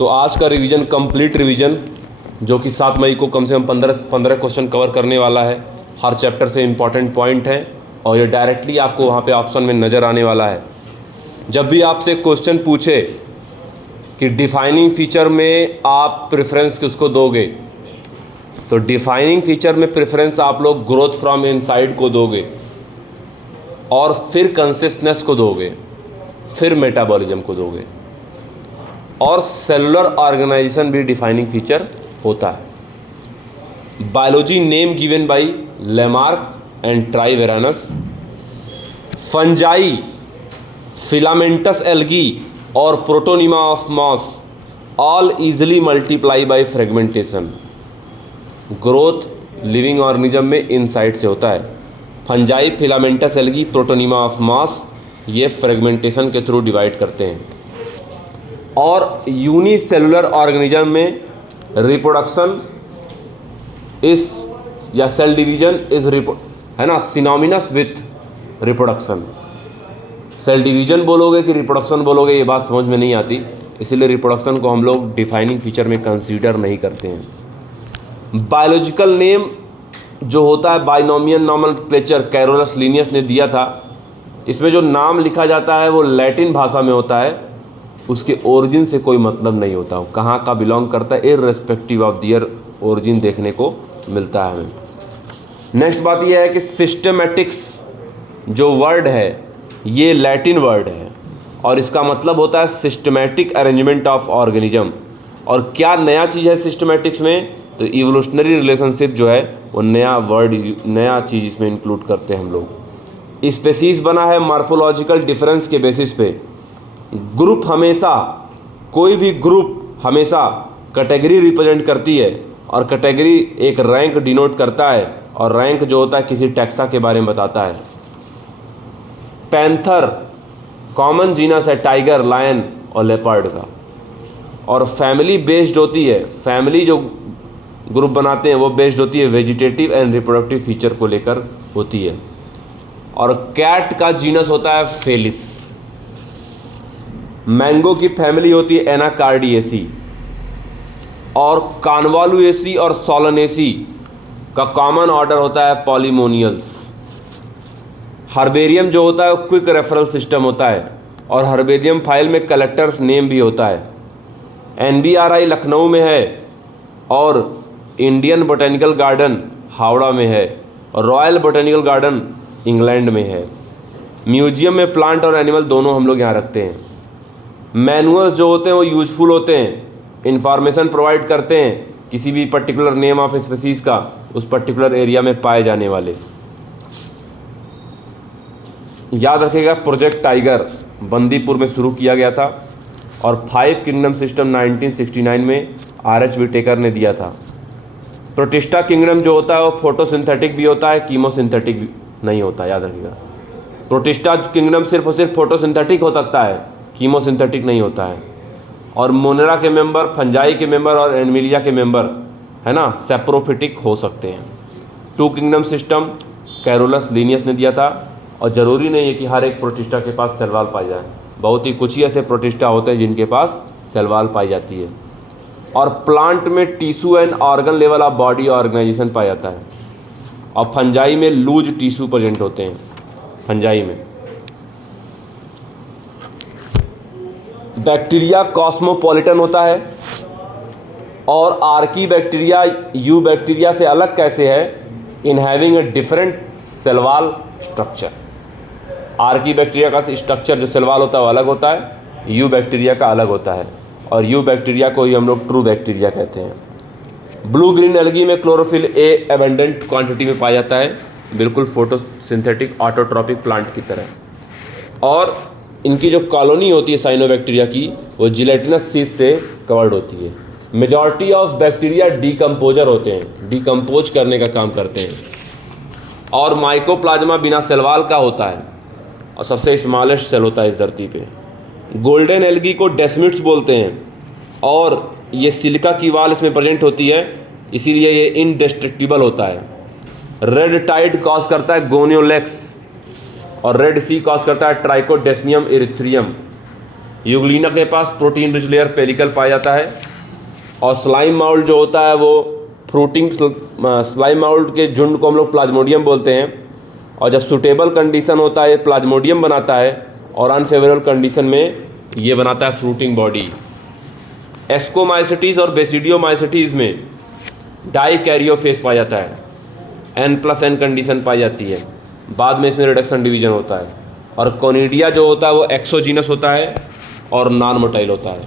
तो आज का रिवीजन कंप्लीट रिवीजन जो कि 7 मई को कम से कम 15 क्वेश्चन कवर करने वाला है। हर चैप्टर से इम्पॉर्टेंट पॉइंट है और ये डायरेक्टली आपको वहाँ पे ऑप्शन में नज़र आने वाला है। जब भी आपसे क्वेश्चन पूछे कि डिफाइनिंग फीचर में आप प्रेफरेंस किसको दोगे, तो डिफाइनिंग फीचर में प्रेफरेंस आप लोग ग्रोथ फ्रॉम इनसाइड को दोगे और फिर कंसिस्टेंस को दोगे, फिर मेटाबॉलिज्म को दोगे। और सेलुलर ऑर्गेनाइजेशन भी डिफाइनिंग फीचर होता है। Biology name given by Lamarck and Treviranus. Fungi, filamentous algae और protonema of moss all easily multiply by fragmentation. Growth living organism में इनसाइड से होता है। Fungi, filamentous algae, protonema of moss ये fragmentation के through divide करते हैं। और यूनिसेलुलर ऑर्गेनिज्म में रिप्रोडक्शन इस या सेल डिवीजन इज है ना synonymous with reproduction. Cell division बोलोगे कि रिप्रोडक्शन बोलोगे ये बात समझ में नहीं आती, इसीलिए रिप्रोडक्शन को हम लोग डिफाइनिंग फीचर में कंसीडर नहीं करते हैं। बायोलॉजिकल नेम जो होता है बाइनोमियल नॉमेनक्लेचर कैरोलस लिनियस ने दिया था। इसमें जो नाम लिखा जाता है वो लैटिन भाषा में होता है, उसके ओरिजिन से कोई मतलब नहीं होता, वो कहाँ का बिलोंग करता है इर्रेस्पेक्टिव ऑफ दियर ओरिजिन देखने को मिलता है हमें। नेक्स्ट बात यह है कि सिस्टमैटिक्स जो वर्ड है ये लैटिन वर्ड है और इसका मतलब होता है सिस्टमैटिक अरेंजमेंट ऑफ ऑर्गेनिज्म। और क्या नया चीज़ है सिस्टमैटिक्स में, तो इवोल्यूशनरी रिलेशनशिप जो है वो नया वर्ड, नया चीज़ इसमें इंक्लूड करते हैं हम लोग। स्पेसीज बना है मार्फोलॉजिकल डिफरेंस के बेसिस पे। ग्रुप हमेशा, कोई भी ग्रुप हमेशा कैटेगरी रिप्रेजेंट करती है और कैटेगरी एक रैंक डिनोट करता है और रैंक जो होता है किसी टैक्सा के बारे में बताता है। पैंथर कॉमन जीनस है टाइगर, लायन और लेपर्ड का। और फैमिली बेस्ड होती है, फैमिली जो ग्रुप बनाते हैं वो बेस्ड होती है वेजिटेटिव एंड रिप्रोडक्टिव फीचर को लेकर होती है। और कैट का जीनस होता है फेलिस। मैंगो की फैमिली होती है एनाकार्डिएसी। और कॉन्वॉल्युएसी और सोलनेसी का कॉमन ऑर्डर होता है पॉलीमोनियल्स। हर्बेरियम जो होता है वो क्विक रेफरल सिस्टम होता है और हर्बेरियम फाइल में कलेक्टर्स नेम भी होता है। NBRI लखनऊ में है और इंडियन बोटेनिकल गार्डन हावड़ा में है और रॉयल बोटेनिकल गार्डन इंग्लैंड में है। म्यूजियम में प्लांट और एनिमल दोनों हम लोग यहाँ रखते हैं। मैनुअल्स जो होते हैं वो यूजफुल होते हैं, इंफॉर्मेशन प्रोवाइड करते हैं किसी भी पर्टिकुलर नेम ऑफ स्पीसीज का उस पर्टिकुलर एरिया में पाए जाने वाले। याद रखिएगा प्रोजेक्ट टाइगर बंदीपुर में शुरू किया गया था और 5 किंगडम सिस्टम 1969 में RH विटेकर ने दिया था। प्रोटिस्टा किंगडम जो होता है वो फोटोसिंथेटिक भी होता है, कीमोसिंथेटिक भी नहीं होता, याद रखिएगा। प्रोटिस्टा किंगडम सिर्फ और सिर्फ फोटोसिंथेटिक हो सकता है, कीमोसिंथेटिक नहीं होता है। और मोनेरा के मेंबर, फंजाई के मेंबर और एनमिलिया के मेंबर है ना सेप्रोफिटिक हो सकते हैं। 2 किंगडम सिस्टम कैरोलस लिनियस ने दिया था और ज़रूरी नहीं है कि हर एक प्रोटिस्टा के पास सेलवाल पाई जाए, बहुत ही कुछ ही ऐसे प्रोटिस्टा होते हैं जिनके पास सेलवाल पाई जाती है। और प्लांट में tissue and organ level of body organisation पाया जाता है और फंजाई में लूज टिश्यू प्रेजेंट होते हैं। फंजाई में बैक्टीरिया कॉस्मोपॉलिटन होता है और आर्की बैक्टीरिया यू बैक्टीरिया से अलग कैसे है, in having a different cell wall structure. Archie bacteria का स्ट्रक्चर जो सेलवाल होता है वो अलग होता है, यू बैक्टीरिया का अलग होता है और यू बैक्टीरिया को ही हम लोग ट्रू बैक्टीरिया कहते हैं। ब्लू ग्रीन एल्गी में क्लोरोफिल ए एबंडेंट क्वांटिटी में पाया जाता है, बिल्कुल फोटोसिंथेटिक ऑटोट्रॉपिक प्लांट की तरह। और इनकी जो कॉलोनी होती है साइनोबैक्टीरिया की वो जिलेटिनस शीट से कवर्ड होती है। मेजॉरिटी ऑफ बैक्टीरिया डीकम्पोजर होते हैं, डीकम्पोज करने का काम करते हैं। और माइकोप्लाज्मा बिना सेलवाल का होता है और सबसे स्मॉलेस्ट सेल होता है इस धरती पे। गोल्डन एल्गी को डेस्मिड्स बोलते हैं और ये सिलिका की वाल इसमें प्रेजेंट होती है, इसीलिए ये इनडेस्ट्रक्टिबल होता है। रेड टाइड कॉज करता है गोनियोलेक्स और रेड सी कॉज करता है ट्राइकोडेस्मियम इरिथ्रियम। यूग्लिना के पास प्रोटीन रिच लेयर पेरिकल पाया जाता है। और स्लाइम माउल्ट जो होता है वो फ्रूटिंग स्लाइम माउल्ट के झुंड को हम लोग प्लाज्मोडियम बोलते हैं। और जब सूटेबल कंडीशन होता है ये प्लाज्मोडियम बनाता है और अनफेवरेबल कंडीशन में ये बनाता है फ्रूटिंग बॉडी। एस्कोमाइसिटीज़ और बेसिडियोमाइसिटीज़ में डाई कैरियोफेस पाया जाता है, N+N कंडीशन पाई जाती है। बाद में इसमें रिडक्शन डिवीजन होता है। और कोनिडिया जो होता है वो एक्सोजीनस होता है और नॉन मोटाइल होता है।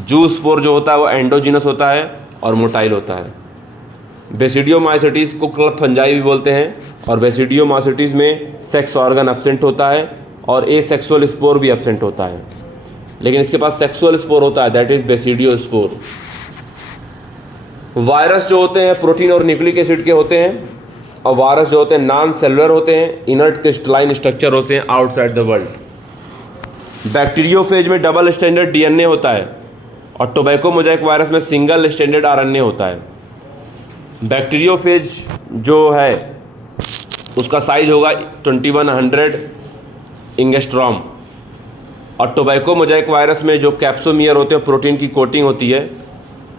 जूस्पोर जो होता है वो एंडोजीनस होता है और मोटाइल होता है। बेसिडियोमाइसिटीज़ को क्लब फंजाई भी बोलते हैं। और बेसिडियोमाइसिटीज़ में सेक्स ऑर्गन एब्सेंट होता है और एसेक्सुअल स्पोर भी एब्सेंट होता है, लेकिन इसके पास सेक्सुअल स्पोर होता है, दैट इज बेसिडियोस्पोर। वायरस जो होते हैं प्रोटीन और न्यूक्लिक एसिड के होते हैं। और वायरस जो होते हैं नॉन सेलुलर होते हैं, इनर्ट क्रिस्टलाइन स्ट्रक्चर होते हैं आउटसाइड द वर्ल्ड। बैक्टीरियोफेज में डबल स्टैंडर्ड डीएनए होता है और टोबैको मोजाइक वायरस में सिंगल स्टैंडर्ड आरएनए होता है। बैक्टीरियोफेज जो है उसका साइज होगा 2100 एंगस्ट्रॉम। और टोबैको मोजाइक वायरस में जो कैप्सोमियर होते हैं प्रोटीन की कोटिंग होती है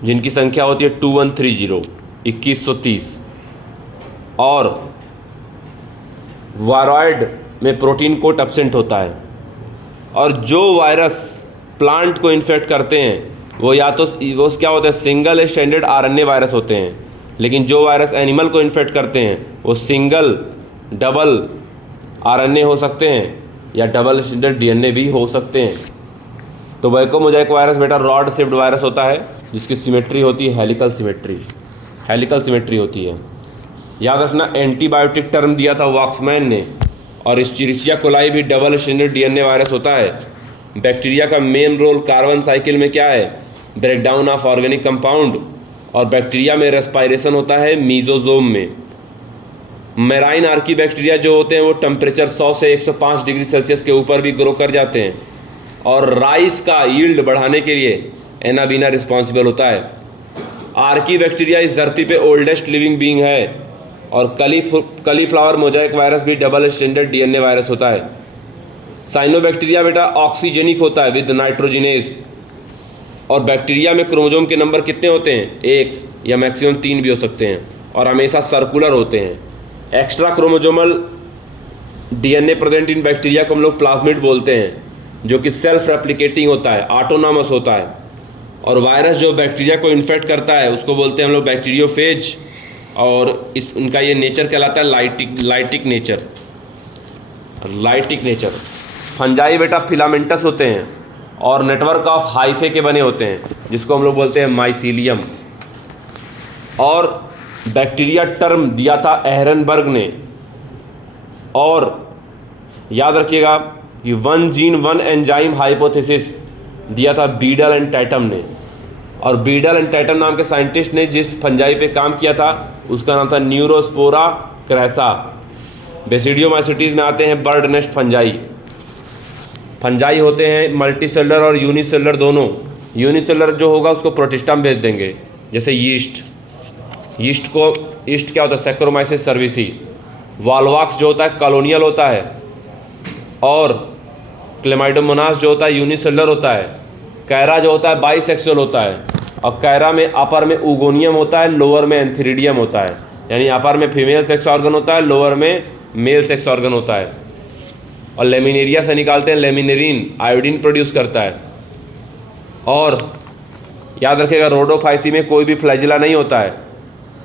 जिनकी संख्या होती है 2130। और वायरॉइड में प्रोटीन कोट एब्सेंट होता है। और जो वायरस प्लांट को इन्फेक्ट करते हैं वो या तो वो क्या होते हैं सिंगल स्टैंडर्ड आरएनए वायरस होते हैं, लेकिन जो वायरस एनिमल को इन्फेक्ट करते हैं वो सिंगल डबल आरएनए हो सकते हैं या डबल स्टैंडर्ड डीएनए भी हो सकते हैं। टोबैको मोजाइक वायरस बेटा रॉड शेप्ड वायरस होता है जिसकी सिमेट्री होती है हेलिकल सिमेट्री होती है। याद रखना एंटीबायोटिक टर्म दिया था वॉक्समैन ने। और इस्चेरिचिया कोलाई भी डबल स्टैंडर्ड डीएनए वायरस होता है। बैक्टीरिया का मेन रोल कार्बन साइकिल में क्या है, ब्रेकडाउन ऑफ ऑर्गेनिक कंपाउंड। और बैक्टीरिया में रेस्पायरेशन होता है मीजोजोम में। मेराइन आर्की बैक्टीरिया जो होते हैं वो टेम्परेचर 100 से 105 डिग्री सेल्सियस के ऊपर भी ग्रो कर जाते हैं। और राइस का यील्ड बढ़ाने के लिए एनाबीना रिस्पॉन्सिबल होता है। आर्की बैक्टीरिया इस धरती पे ओल्डेस्ट लिविंग बीइंग है। और कलीफ्लावर मोजाइक वायरस भी डबल स्टैंडर्ड डीएनए वायरस होता है। साइनोबैक्टीरिया बेटा ऑक्सीजेनिक होता है विद नाइट्रोजिनेस। और बैक्टीरिया में क्रोमोजोम के नंबर कितने होते हैं, 1 या मैक्सिमम 3 भी हो सकते हैं और हमेशा सर्कुलर होते हैं। Extra chromosomal DNA present in bacteria को हम लोग प्लाज्मिड बोलते हैं, जो कि सेल्फ रेप्लिकेटिंग होता है, ऑटोनॉमस होता है। और वायरस जो बैक्टीरिया को इन्फेक्ट करता है उसको बोलते हैं हम लोग बैक्टीरियोफेज। और उनका ये नेचर कहलाता है लाइटिक नेचर। फंजाई बेटा फिलामेंटस होते हैं और नेटवर्क ऑफ हाइफे के बने होते हैं जिसको हम लोग बोलते हैं माइसीलियम। और बैक्टीरिया टर्म दिया था एहरनबर्ग ने। और याद रखिएगा कि 1 जीन 1 एंजाइम हाइपोथेसिस दिया था बीडल एंड टैटम ने। और बीडल एंड टैटम नाम के साइंटिस्ट ने जिस फंजाई पे काम किया था उसका नाम था न्यूरोस्पोरा क्रैसा। बेसिडियोमाइसिटीज़ में आते हैं बर्ड नेस्ट फंजाई होते हैं मल्टीसेलुलर और यूनिसेलुलर दोनों। यूनिसेलुलर जो होगा उसको प्रोटिस्टम भेज देंगे, जैसे यीस्ट क्या होता है सैक्रोमाइसिस सर्विसी। वाल्वाक्स जो होता है कॉलोनियल होता है। और क्लेमाइडोमोनास जो होता है यूनिसेलुलर होता है। कैरा जो होता है बाइसेक्सुअल होता है। और कैरा में अपर में उगोनियम होता है, लोअर में एंथीरिडियम होता है। यानी अपर में फीमेल सेक्स ऑर्गन होता है, लोअर में मेल सेक्स ऑर्गन होता है। और लेमिनेरिया से निकालते हैं लेमिनेरिन, आयोडीन प्रोड्यूस करता है। और याद रखिएगा रोडोफाइसी में कोई भी फ्लैजिला नहीं होता है।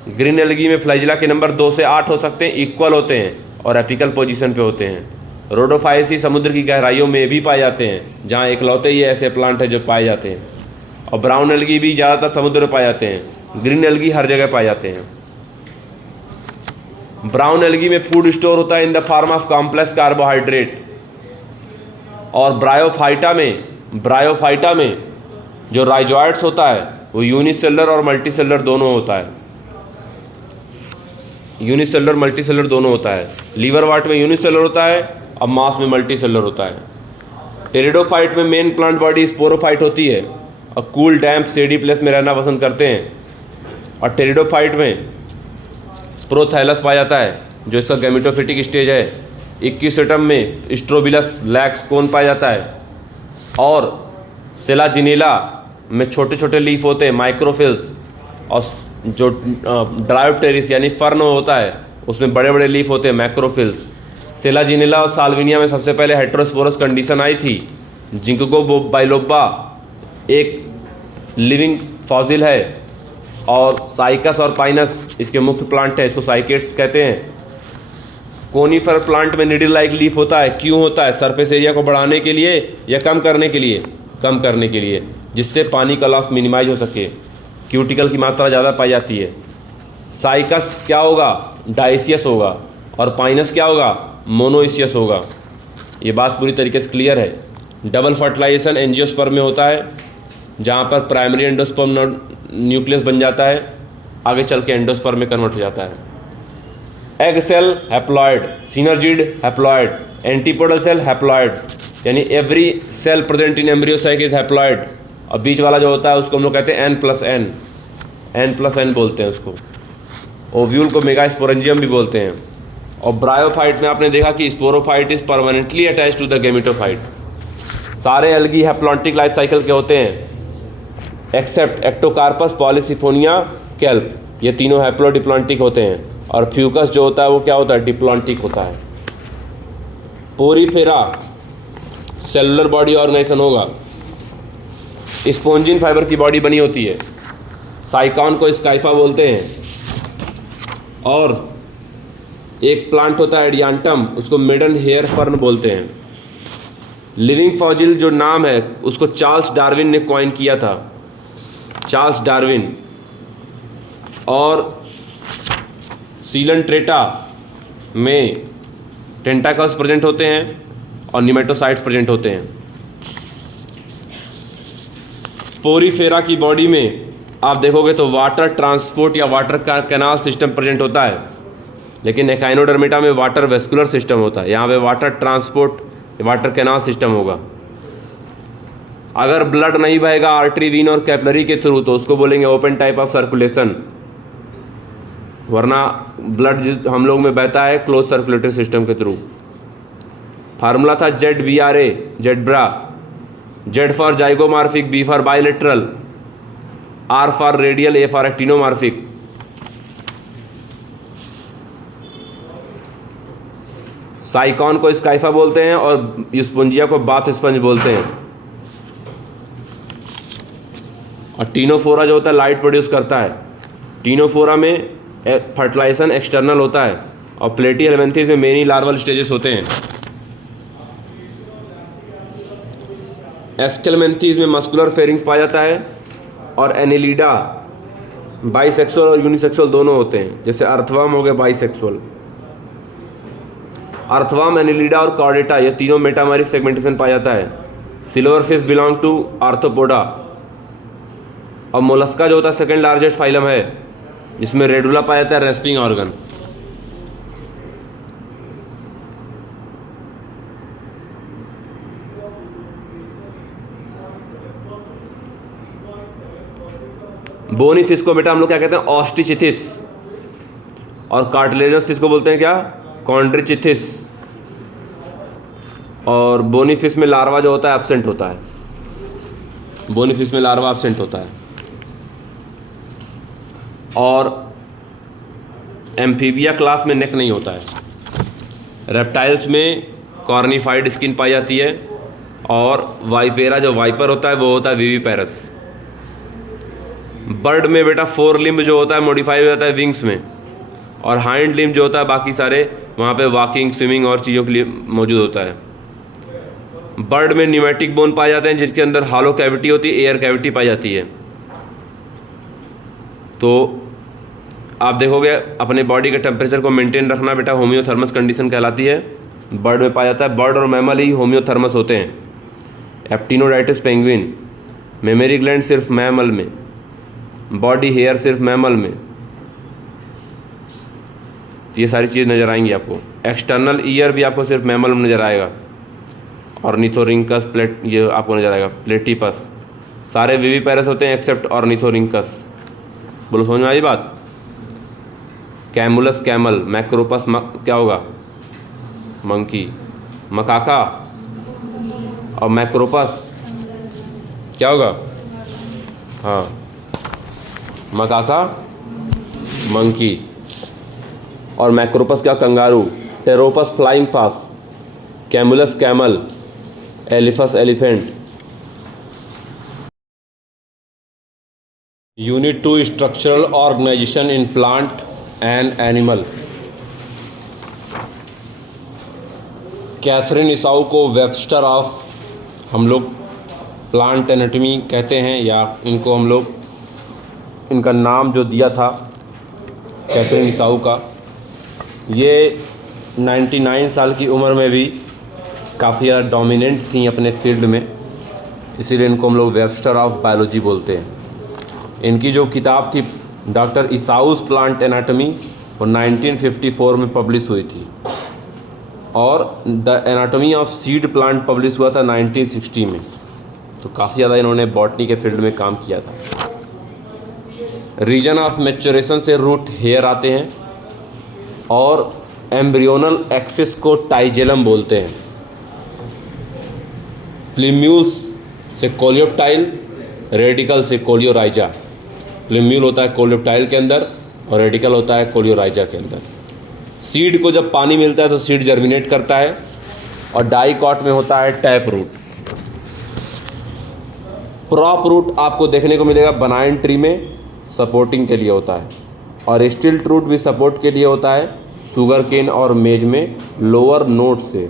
ग्रीन एल्गी में फ्लैजिला के नंबर 2 से 8 हो सकते हैं, इक्वल होते हैं और एपिकल पोजीशन पे होते हैं। रोडोफाइसी समुद्र की गहराइयों में भी पाए जाते हैं जहाँ इकलौते ही ऐसे प्लांट है जो पाए जाते हैं। और ब्राउन एल्गी भी ज़्यादातर समुद्र में पाए जाते हैं। ग्रीन एल्गी हर जगह पाए जाते हैं। ब्राउन एल्गी में फूड स्टोर होता है in the form of complex carbohydrate. और ब्रायोफाइटा में जो राइजोइड्स होता है वो यूनिसेलुलर और मल्टीसेलुलर दोनों होता है। लीवर वाट में यूनिसेलुलर होता है और मांस में मल्टीसेलुलर होता है। टेरिडोफाइट में मेन प्लांट बॉडी स्पोरोफाइट होती है और कूल डैम्प सेडी प्लेस में रहना पसंद करते हैं। और टेरिडोफाइट में प्रोथैलस पाया जाता है जो इसका गैमेटोफिटिक स्टेज है। इक्विसेटम में स्ट्रोबिलस लैक्स कोन पाया जाता है। और सेलाजिनेला में छोटे छोटे लीफ होते हैं माइक्रोफिल्स, और जो ड्रायोप्टेरिस यानी फर्न होता है उसमें बड़े बड़े लीफ होते हैं मैक्रोफिल्स। सेलाजिनेला और साल्विनिया में सबसे पहले हेटेरोस्पोरस कंडीशन आई थी। जिंको बाइलोबा एक लिविंग फॉसिल है, और साइकस और पाइनस इसके मुख्य प्लांट है, इसको साइकेट्स कहते हैं। कोनीफर प्लांट में निडल लाइक लीफ होता है। क्यों होता है? सरफेस एरिया को बढ़ाने के लिए या कम करने के लिए? कम करने के लिए, जिससे पानी का लॉस मिनिमाइज हो सके, क्यूटिकल की मात्रा ज़्यादा पाई जाती है। साइकस क्या होगा? डाइसियस होगा, और पाइनस क्या होगा? मोनोइसियस होगा। ये बात पूरी तरीके से क्लियर है। डबल फर्टिलाइजेशन एंजियोस्पर्म में होता है, जहाँ पर प्राइमरी एंडोस्पर्म न्यूक्लियस बन जाता है, आगे चल के एंडोस्पर्म में कन्वर्ट हो जाता है। Egg cell haploid, synergid haploid, antipodal cell haploid, यानी every cell present in embryo sac is haploid. और बीच वाला जो होता है उसको हम लोग कहते हैं N+N बोलते हैं उसको। ओव्यूल को मेगास्पोरेंजियम भी बोलते हैं। और ब्रायोफाइट में आपने देखा कि sporophyte is permanently attached to the gametophyte. सारे एल्गी हैप्लॉन्टिक लाइफ साइकिल के होते हैं एक्सेप्ट एक्टोकार्पस, पॉलीसिफोनिया, केल्प, ये तीनों हैप्लोडिप्लॉन्टिक होते हैं। और फ्यूकस जो होता है वो क्या होता है? डिप्लॉन्टिक होता है। पोरीफेरा सेलुलर बॉडी ऑर्गेनाइजेशन होगा, स्पोंजिन फाइबर की बॉडी बनी होती है। साइकॉन को स्काइफा बोलते हैं। और एक प्लांट होता है एडियांटम, उसको मिडन हेयर फर्न बोलते हैं। लिविंग फॉसिल जो नाम है उसको चार्ल्स डार्विन ने कॉइन किया था, चार्ल्स डार्विन। और सीलनट्रेटा में टेंटाकल्स प्रेजेंट होते हैं और निमेटोसाइट्स प्रेजेंट होते हैं। पोरीफेरा की बॉडी में आप देखोगे तो वाटर ट्रांसपोर्ट या वाटर का कैनाल सिस्टम प्रेजेंट होता है, लेकिन एकाइनोडर्मेटा में वाटर वेस्कुलर सिस्टम होता है। यहाँ पे water transport, water canal system होगा। अगर ब्लड नहीं बहेगा आर्टरी, वीन और कैपिलरी के थ्रू तो उसको बोलेंगे ओपन टाइप ऑफ सर्कुलेशन, वरना ब्लड हम लोग में बहता है क्लोज सर्कुलेटरी सिस्टम के थ्रू। फार्मूला था ZBRA, जेडब्रा। Z for zygomorphic, B for bilateral, R for radial, A for actinomorphic. साइकॉन को स्काइफा बोलते हैं और स्पोंजिया को बाथ स्पंज बोलते हैं। और टीनोफोरा जो होता है लाइट प्रोड्यूस करता है। टीनोफोरा में फर्टिलाइजेशन एक्सटर्नल होता है, और प्लेटी हेलमिंथेस में मेनी लार्वल स्टेजेस होते हैं। एस्केलमेंथीज में मस्कुलर फेरिंग्स पाया जाता है, और एनिलीडा बाइसेक्सुअल और यूनिसेक्सुअल दोनों होते हैं। जैसे अर्थवर्म हो गए बाइसेक्सुअल। अर्थवर्म, एनिलीडा और कॉर्डेटा ये तीनों मेटामेरिक सेगमेंटेशन पाया जाता है। Silver fish belong to Arthropoda. और मोलस्का जो होता है सेकेंड लार्जेस्ट फाइलम है, जिसमें रेडुला पाया जाता है, रेस्पिंग ऑर्गन। बोनी फिश को बेटा हम लोग क्या कहते हैं? ऑस्टिचिथिस। और कार्टिलेजस फिश को बोलते हैं क्या? कॉन्ड्रिचिथिस। और बोनी फिश में लार्वा जो होता है एब्सेंट होता है। बोनी फिश में लार्वा एब्सेंट होता है। और एम्फीबिया क्लास में नेक नहीं होता है। रेप्टाइल्स में कॉर्निफाइड स्किन पाई जाती है। और वाइपेरा जो वाइपर होता है वो होता है विविपेरस। बर्ड में बेटा फोर लिम्ब जो होता है मॉडिफाई हो जाता है विंग्स में। और हाइंड लिम्ब जो होता है बाकी सारे वहाँ पे वॉकिंग, स्विमिंग और चीज़ों के लिए मौजूद होता है। बर्ड में न्यूमेटिक बोन पाए जाते हैं, जिसके अंदर हॉलो कैविटी होती है, एयर कैविटी पाई जाती है। तो आप देखोगे अपने बॉडी के टेम्परेचर को मेंटेन रखना बेटा होम्योथर्मस कंडीशन कहलाती है। बर्ड में पाया जाता है। बर्ड और मैमल ही होम्योथर्मस होते हैं। एप्टिनोडाइटिस पेंगुइन, मेमरी ग्लैंड सिर्फ मैमल में, बॉडी हेयर सिर्फ मैमल में। तो ये सारी चीज़ नज़र आएंगी आपको। एक्सटर्नल ईयर भी आपको सिर्फ मैमल में नज़र आएगा। ऑर्निथोरिंकस प्लेट ये आपको नज़र आएगा। प्लेटिपस सारे विविपेरस होते हैं एक्सेप्ट ऑर्निथोरिंकस। बोलो समझ में आई बात? कैमुलस कैमल, मैक्रोपस क्या होगा? Monkey, Macaca. और मैक्रोपस क्या होगा? हाँ, मकाका मंकी। और मैक्रोपस क्या? Kangaroo. Pteropus flying fox, Camelus camel, Elephas elephant. Unit 2 structural organisation in plant and animal. Katherine Esau को वेबस्टर ऑफ हम लोग प्लांट एनाटॉमी कहते हैं, या इनको हम लोग इनका नाम जो दिया था कैथरीन इसाऊ का, ये 99 साल की उम्र में भी काफ़ी ज़्यादा डोमिनेंट थी अपने फील्ड में, इसीलिए इनको हम लोग वेबस्टर ऑफ बायोलॉजी बोलते हैं। इनकी जो किताब थी डॉक्टर इसाऊस प्लांट एनाटॉमी, वो 1954 में पब्लिश हुई थी, और the anatomy of seed plant publish हुआ था 1960 में। तो काफ़ी ज़्यादा इन्होंने बॉटनी के फील्ड में काम किया था। रीजन ऑफ मैच्योरेशन से रूट हेयर आते हैं, और एम्ब्रियोनल एक्सिस को टाइजेलम बोलते हैं। प्लीम्यूल्स से कोलियोप्टाइल, रेडिकल से कोलियोराइजा। प्लीम्यूल होता है कोलियोप्टाइल के अंदर और रेडिकल होता है कोलियोराइजा के अंदर। सीड को जब पानी मिलता है तो सीड जर्मिनेट करता है, और डाइकॉट में होता है टैप रूट। प्रॉप रूट आपको देखने को मिलेगा बनाइन ट्री में, सपोर्टिंग के लिए होता है, और स्टिल्ट रूट भी सपोर्ट के लिए होता है शुगर केन और मेज में लोअर नोट से।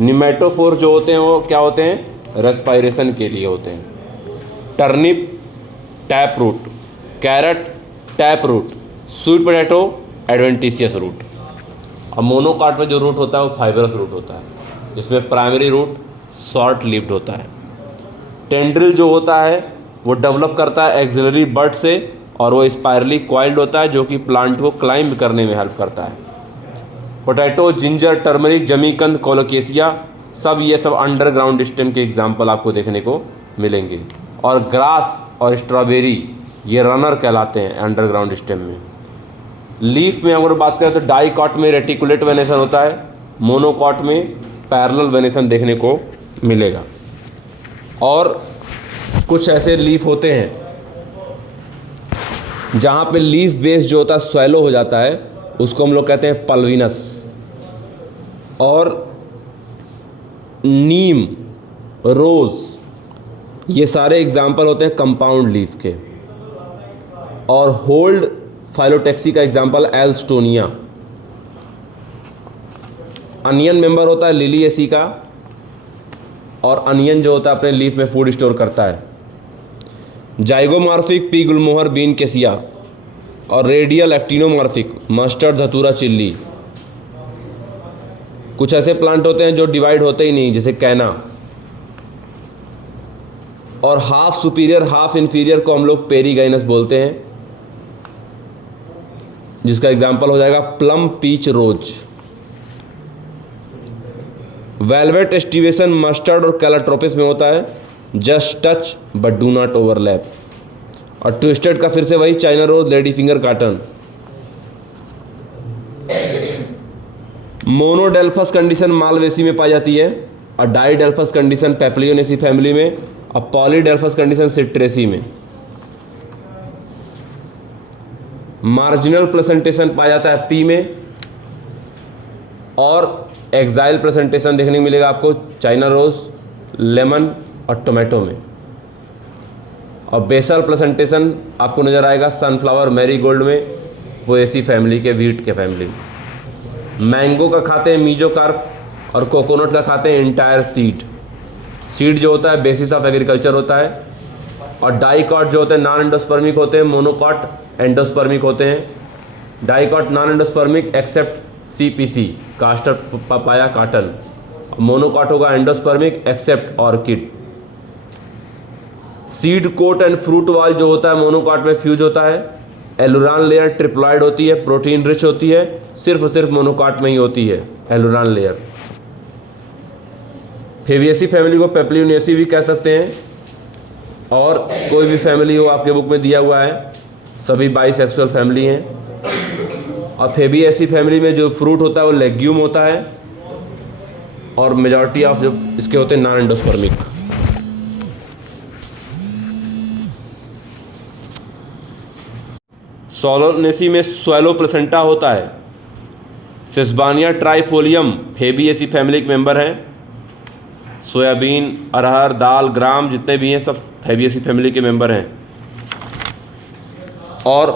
निमेटोफोर जो होते हैं वो क्या होते हैं? रेस्पायरेशन के लिए होते हैं। Turnip tap root, carrot tap root, sweet potato adventitious root. अब मोनोकाट में जो रूट होता है वो फाइबरस रूट होता है, जिसमें प्राइमरी रूट शॉर्ट लिव्ड होता है। टेंड्रिल जो होता है वो डेवलप करता है एक्सिलरी बड से, और वो स्पायरली क्वाइल्ड होता है, जो कि प्लांट को क्लाइंब करने में हेल्प करता है। पोटैटो, जिंजर, टर्मरिक, जमीकंद, कोलोकेसिया, सब ये सब अंडरग्राउंड स्टेम के एग्जाम्पल आपको देखने को मिलेंगे। और ग्रास और स्ट्रॉबेरी ये रनर कहलाते हैं अंडरग्राउंड स्टेम में। लीफ में अगर बात करें तो डाइकॉट में रेटिकुलेट वेनेशन होता है, मोनोकॉट में पैरेलल वेनेशन देखने को मिलेगा। और कुछ ऐसे लीफ होते हैं जहाँ पे लीफ बेस जो होता है स्वैलो हो जाता है, उसको हम लोग कहते हैं पल्विनस। और नीम, रोज़, ये सारे एग्जाम्पल होते हैं कंपाउंड लीफ के। और होल्ड फाइलोटेक्सी का एग्जाम्पल एल्स्टोनिया। अनियन मेंबर होता है लिलिएसी का, और अनियन जो होता है अपने लीफ में फूड स्टोर करता है। जाइगोमॉर्फिक पी गुलमोहर बीन केसिया, और रेडियल एक्टिनोमॉर्फिक मस्टर्ड धतूरा चिल्ली। कुछ ऐसे प्लांट होते हैं जो डिवाइड होते ही नहीं, जैसे कैना। और हाफ सुपीरियर हाफ इंफीरियर को हम लोग पेरीगाइनस बोलते हैं, जिसका एग्जाम्पल हो जाएगा plum, peach, rose. Valvate aestivation mustard और कैलाट्रोपिस में होता है, just touch but do not overlap. और ट्विस्टेड का फिर से वही China rose, lady finger, cotton. Monadelphous condition Malvaceae में पाई जाती है, और डाइडेल्फस कंडीशन पेप्लियोनेसी फैमिली में, और पॉलीडेल्फस कंडीशन सिट्रेसी में। मार्जिनल प्रेजेंटेशन पाया जाता है पी में, और एक्साइल प्रेजेंटेशन देखने को मिलेगा आपको चाइना रोज, लेमन और टोमेटो में। और बेसल प्रेजेंटेशन आपको नज़र आएगा सनफ्लावर, मैरीगोल्ड में, पोएसी फैमिली के, वीट के फैमिली में। मैंगो का खाते हैं मीजोकार्प, और कोकोनट का खाते हैं इंटायर सीड। सीड जो होता है बेसिस ऑफ एग्रीकल्चर होता है। और डाइकॉट जो होते हैं नॉन एंडोस्पर्मिक होते हैं, मोनोकॉट एंडोस्पर्मिक होते हैं। Dicot non endospermic except CPC, castor, papaya, cotton. Monocot होगा endospermic except orchid. Seed coat and fruit wall जो होता है मोनोकॉट में फ्यूज होता है। एलुरान लेयर ट्रिप्लॉइड होती है, प्रोटीन रिच होती है, सिर्फ मोनोकॉट में ही होती है एलुरान लेयर। फेबिएसी फैमिली को पेप्लियोनेसी भी कह सकते हैं, और कोई भी फैमिली हो आपके बुक में दिया हुआ है, सभी बाइसेक्सुअल फैमिली हैं। और फेबिएसी फैमिली में जो फ्रूट होता है वो लेग्यूम होता है, और मेजॉरिटी ऑफ जो इसके होते हैं नॉन एंडोस्पर्मिक। सोलोनेसी में स्वैलो प्लेसेंटा होता है। सेस्बानिया ट्राइफोलियम फेबिएसी फैमिली के मेंबर हैं। सोयाबीन, अरहर, दाल, ग्राम जितने भी हैं सब फेबिएसी फैमिली के मेंबर हैं। और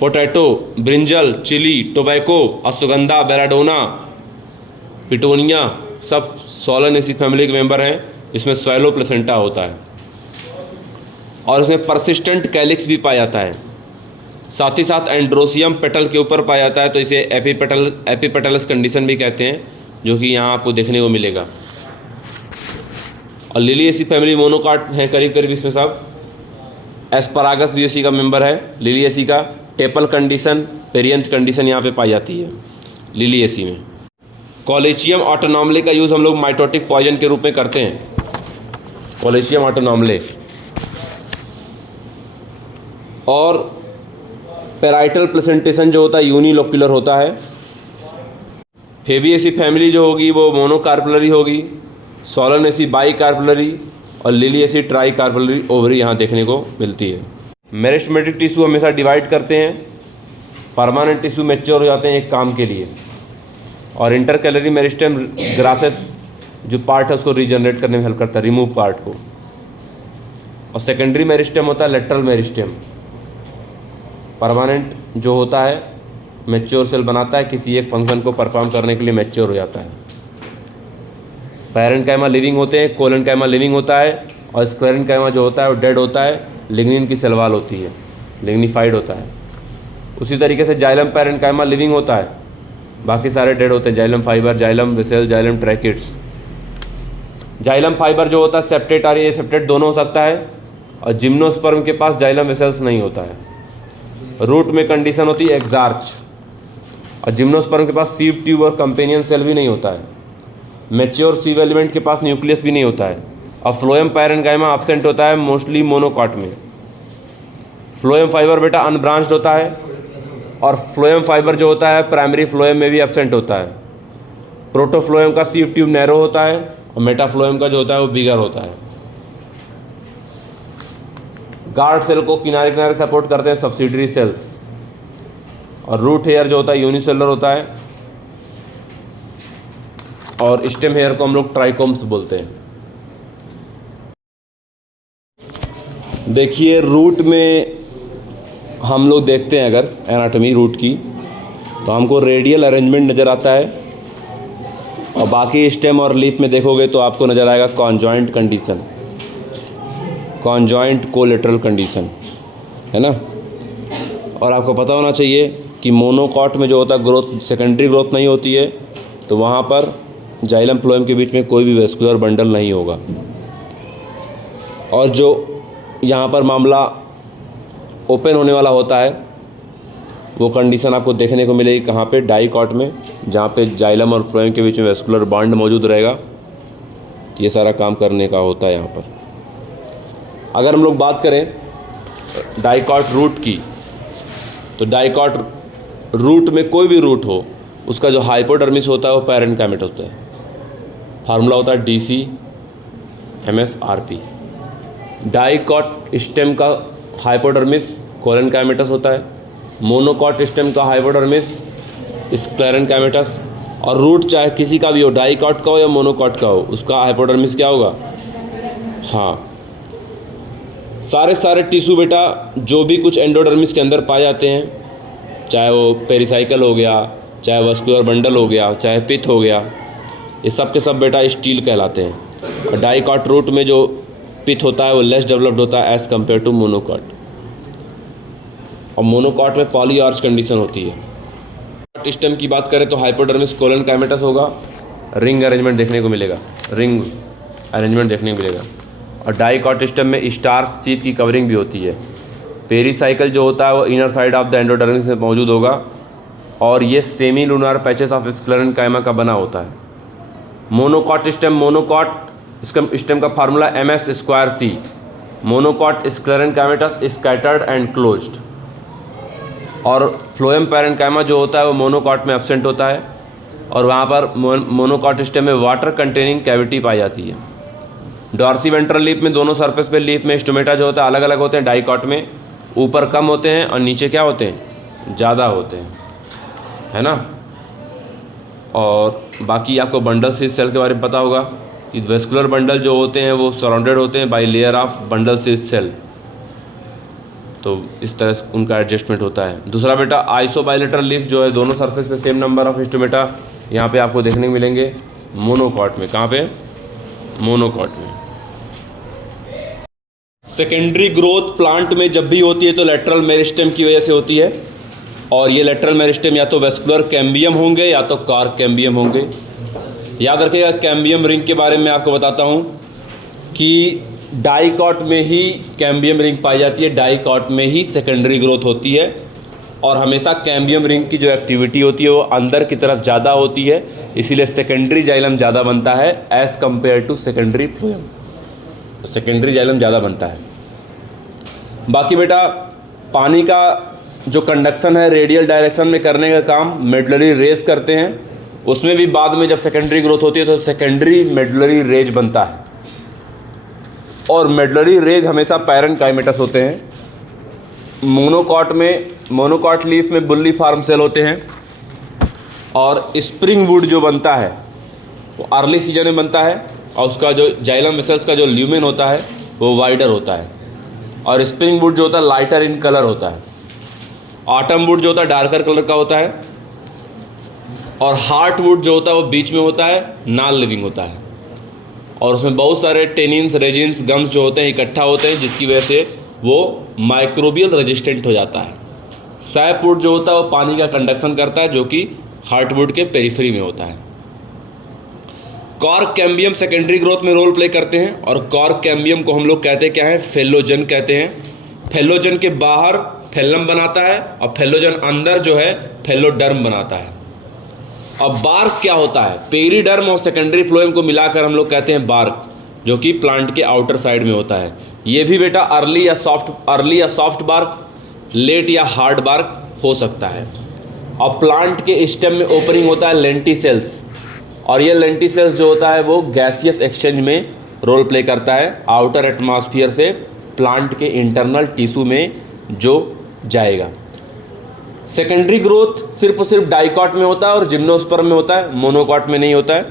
potato, brinjal, chilli, tobacco, ashwagandha, belladonna, petunia सब सोलोनेसी फैमिली के मेंबर हैं। इसमें स्वैलो प्लेसेंटा होता है और इसमें परसिस्टेंट कैलिक्स भी पाया जाता है। साथ ही साथ एंड्रोसियम पेटल के ऊपर पाया जाता है, तो इसे एपिपेटलस कंडीशन भी कहते हैं, जो कि यहाँ आपको देखने को मिलेगा। और लिलिएसी फैमिली मोनोकाट हैं करीब करीब इसमें सब। एस्परागस भी इसी का मेंबर है लिलिएसी का। टेपल कंडीशन, पेरियंथ कंडीशन यहाँ पे पाई जाती है लिलिएसी में। कॉलेचियम ऑटोनॉमले का यूज़ हम लोग माइटोटिक पॉइजन के रूप में करते हैं। कॉलेचियम ऑटोनॉमले और पेराइटल प्लेसेंटेशन जो होता है यूनिलोक्यूलर होता है। फेबिएसी फैमिली जो होगी वो मोनोकार्पुलरी होगी, सोलोनेसी बाई कार्पुलरी और लिलिएसी ट्राई कार्पुलरी ओवरी यहाँ देखने को मिलती है। मेरिस्टेमेटिक टिश्यू हमेशा डिवाइड करते हैं। परमानेंट टिश्यू मैच्योर हो जाते हैं एक काम के लिए, और इंटरकैलरी मेरिस्टेम ग्रासेस जो पार्ट है उसको रीजनरेट करने में हेल्प करता है, रिमूव पार्ट को। और सेकेंडरी मेरिस्टेम होता है लेटरल मेरिस्टेम। परमानेंट जो होता है मैच्योर सेल बनाता है, किसी एक फंक्शन को परफॉर्म करने के लिए मैच्योर हो जाता है। पैरेन्काइमा लिविंग होते हैं, कोलेनकाइमा लिविंग होता है, और स्क्लेरेन्काइमा जो होता है वो डेड होता है, लिग्निन की सेल वॉल होती है, लिग्निफाइड होता है। उसी तरीके से जाइलम पैरेन्काइमा लिविंग होता है, बाकी सारे डेड होते हैं। Xylem fibre, xylem vessel, xylem tracheids. Xylem fibre जो होता है सेप्टेट और एसेप्टेट दोनों हो सकता है, और जिम्नोस्पर्म के पास जाइलम वेसेल्स नहीं होता है। रूट में कंडीशन होती है एक्सार्च, और जिम्नोस्पर्म के पास सीव ट्यूब और कंपेनियन सेल भी नहीं होता है। मैच्योर सीव एलिमेंट के पास न्यूक्लियस भी नहीं होता है। और फ्लोएम पैरेन्काइमा एब्सेंट होता है मोस्टली मोनोकॉट में। फ्लोएम फाइबर बेटा अनब्रांच्ड होता है, और फ्लोएम फाइबर जो होता है प्राइमरी फ्लोएम में भी एब्सेंट होता है। प्रोटोफ्लोएम का सीव ट्यूब नैरो होता है, और मेटाफ्लोएम का जो होता है वो बिगर होता है। गार्ड सेल को किनारे किनारे सपोर्ट करते हैं सब्सिडरी सेल्स। और रूट हेयर जो होता है यूनिसेलुलर होता है, और स्टेम हेयर को हम लोग ट्राइकोम्स बोलते हैं। देखिए रूट में हम लोग देखते हैं अगर एनाटॉमी रूट की, तो हमको रेडियल अरेंजमेंट नज़र आता है, और बाकी स्टेम और लीफ में देखोगे तो आपको नज़र आएगा conjoint condition, conjoint collateral condition, है ना। और आपको पता होना चाहिए कि मोनोकॉट में जो होता है ग्रोथ, सेकेंडरी ग्रोथ नहीं होती है, तो वहाँ पर जाइलम फ्लोएम के बीच में कोई भी वेस्कुलर बंडल नहीं होगा। और जो यहाँ पर मामला ओपन होने वाला होता है वो कंडीशन आपको देखने को मिलेगी कहाँ पे, डाइकॉट में, जहाँ पे जाइलम और फ्लोएम के बीच में वेस्कुलर बॉन्ड मौजूद रहेगा। तो ये सारा काम करने का होता है यहाँ पर। अगर हम लोग बात करें डाइकॉट रूट की, तो डाइकॉट रूट में कोई भी रूट हो उसका जो हाइपोडर्मिस होता है वो पैरेन्काइमेटस होता है। फार्मूला होता है DCMSRP। डाइकॉट स्टेम का हाइपोडर्मिस कोलेनकाइमेटस होता है, मोनोकॉट स्टेम का हाइपोडर्मिस स्क्लेरेनकाइमेटस। और रूट चाहे किसी का भी हो, डाइकॉट का हो या मोनोकॉट का हो, उसका हाइपोडर्मिस क्या होगा? हाँ, सारे टिश्यू बेटा जो भी कुछ एंडोडर्मिस के अंदर पाए जाते हैं, चाहे वो पेरिसाइकल हो गया, चाहे वस्कुलर बंडल हो गया, चाहे पिथ हो गया, ये सब के सब बेटा स्टील कहलाते हैं। और डाइकॉट रूट में जो पिथ होता है वो लेस डेवलप्ड होता है एज़ कम्पेयर टू मोनोकॉट। और मोनोकॉट में पॉली आर्च कंडीशन होती है। स्टेम की बात करें तो हाइपोडर्मिस कोलेनकाइमेटस होगा, रिंग अरेंजमेंट देखने को मिलेगा, रिंग अरेंजमेंट देखने को मिलेगा। और डाइकॉट स्टेम में स्टार्च शीथ की कवरिंग भी होती है। पेरिसाइकल जो होता है वो inner side of the endodermis में मौजूद होगा, और ये semi lunar patches of sclerenchyma का बना होता है। मोनोकॉट स्टेम का formula MS²C। Monocot sclerenchymatous scattered and closed. और फ्लोएम पैरेन्काइमा जो होता है वो मोनोकॉट में एब्सेंट होता है, और वहाँ पर मोनोकॉट स्टेम में वाटर कंटेनिंग कैविटी पाई जाती है। डॉर्सी वेंट्रल लीफ में दोनों सरफेस पे लीफ में स्टोमेटा जो होता है अलग अलग होते हैं। डाइकॉट में ऊपर कम होते हैं और नीचे क्या होते हैं, ज़्यादा होते हैं, है ना। और बाकी आपको बंडल सीज सेल के बारे में पता होगा कि वेस्कुलर बंडल जो होते हैं वो सराउंडेड होते हैं by layer of bundle sheath cell, तो इस तरह से उनका एडजस्टमेंट होता है। दूसरा बेटा आइसो बायलेटरल लीफ जो है, दोनों सरफेस पे सेम नंबर ऑफ स्टोमेटा यहाँ पे आपको देखने को मिलेंगे मोनोकॉट में। कहाँ पे, मोनोकॉट में। सेकेंडरी ग्रोथ प्लांट में जब भी होती है तो लेटरल मेरिस्टेम की वजह से होती है, और ये लेटरल मेरिस्टेम या तो वेस्कुलर कैम्बियम होंगे या तो कॉर्क कैम्बियम होंगे। याद रखिएगा, कैम्बियम रिंग के बारे में आपको बताता हूँ कि डाइकॉट में ही कैम्बियम रिंग पाई जाती है, डाइकॉट में ही सेकेंडरी ग्रोथ होती है, और हमेशा कैम्बियम रिंग की जो एक्टिविटी होती है वो अंदर की तरफ ज़्यादा होती है, इसीलिए सेकेंडरी जाइलम ज़्यादा बनता है as compare to secondary phloem, तो सेकेंडरी जाइलम ज़्यादा बनता है। बाकी बेटा पानी का जो कंडक्शन है रेडियल डायरेक्शन में करने का काम मेडुलरी रेज करते हैं, उसमें भी बाद में जब सेकेंडरी ग्रोथ होती है तो सेकेंडरी मेडुलरी रेज बनता है, और मेडुलरी रेज हमेशा पैरेन्काइमेटस होते हैं। मोनोकॉट में, मोनोकॉट लीफ में बुल्ली फार्म सेल होते हैं, और स्प्रिंग वुड जो बनता है वो अर्ली सीजन में बनता है, और उसका जो जाइलम वेसल्स का जो ल्यूमेन होता है वो वाइडर होता है, और स्प्रिंग वुड जो होता है लाइटर इन कलर होता है। ऑटम वुड जो होता है डार्कर कलर का होता है, और हार्ट वुड जो होता है वो बीच में होता है, नॉन लिविंग होता है, और उसमें बहुत सारे टेनिन्स, रेजिन्स, गम्स जो होते हैं इकट्ठा होते हैं, जिसकी वजह से वो माइक्रोबियल रेजिस्टेंट हो जाता है। सैप वुड जो होता है वो पानी का कंडक्शन करता है, जो कि हार्टवुड के पेरिफेरी में होता है। कॉर्क कैम्बियम सेकेंडरी ग्रोथ में रोल प्ले करते हैं, और कॉर्क कैम्बियम को हम लोग कहते क्या है, फेलोजन कहते हैं। फेलोजन के बाहर फेलम बनाता है, और फेलोजन अंदर जो है फेलोडर्म बनाता है। अब बार्क क्या होता है, पेरीडर्म और सेकेंडरी फ्लोएम को मिलाकर हम लोग कहते हैं बार्क, जो कि प्लांट के आउटर साइड में होता है। ये भी बेटा अर्ली या सॉफ्ट बार्क, लेट या हार्ड बार्क हो सकता है। और प्लांट के स्टेम में ओपनिंग होता है लेंटिसेल्स, और ये लेंटिसेल्स जो होता है वो गैसियस एक्सचेंज में रोल प्ले करता है, आउटर एटमॉस्फेयर से प्लांट के इंटरनल टिश्यू में जो जाएगा। सेकेंडरी ग्रोथ सिर्फ और सिर्फ डाइकॉट में होता है और जिम्नोस्पर्म में होता है, मोनोकॉट में नहीं होता है,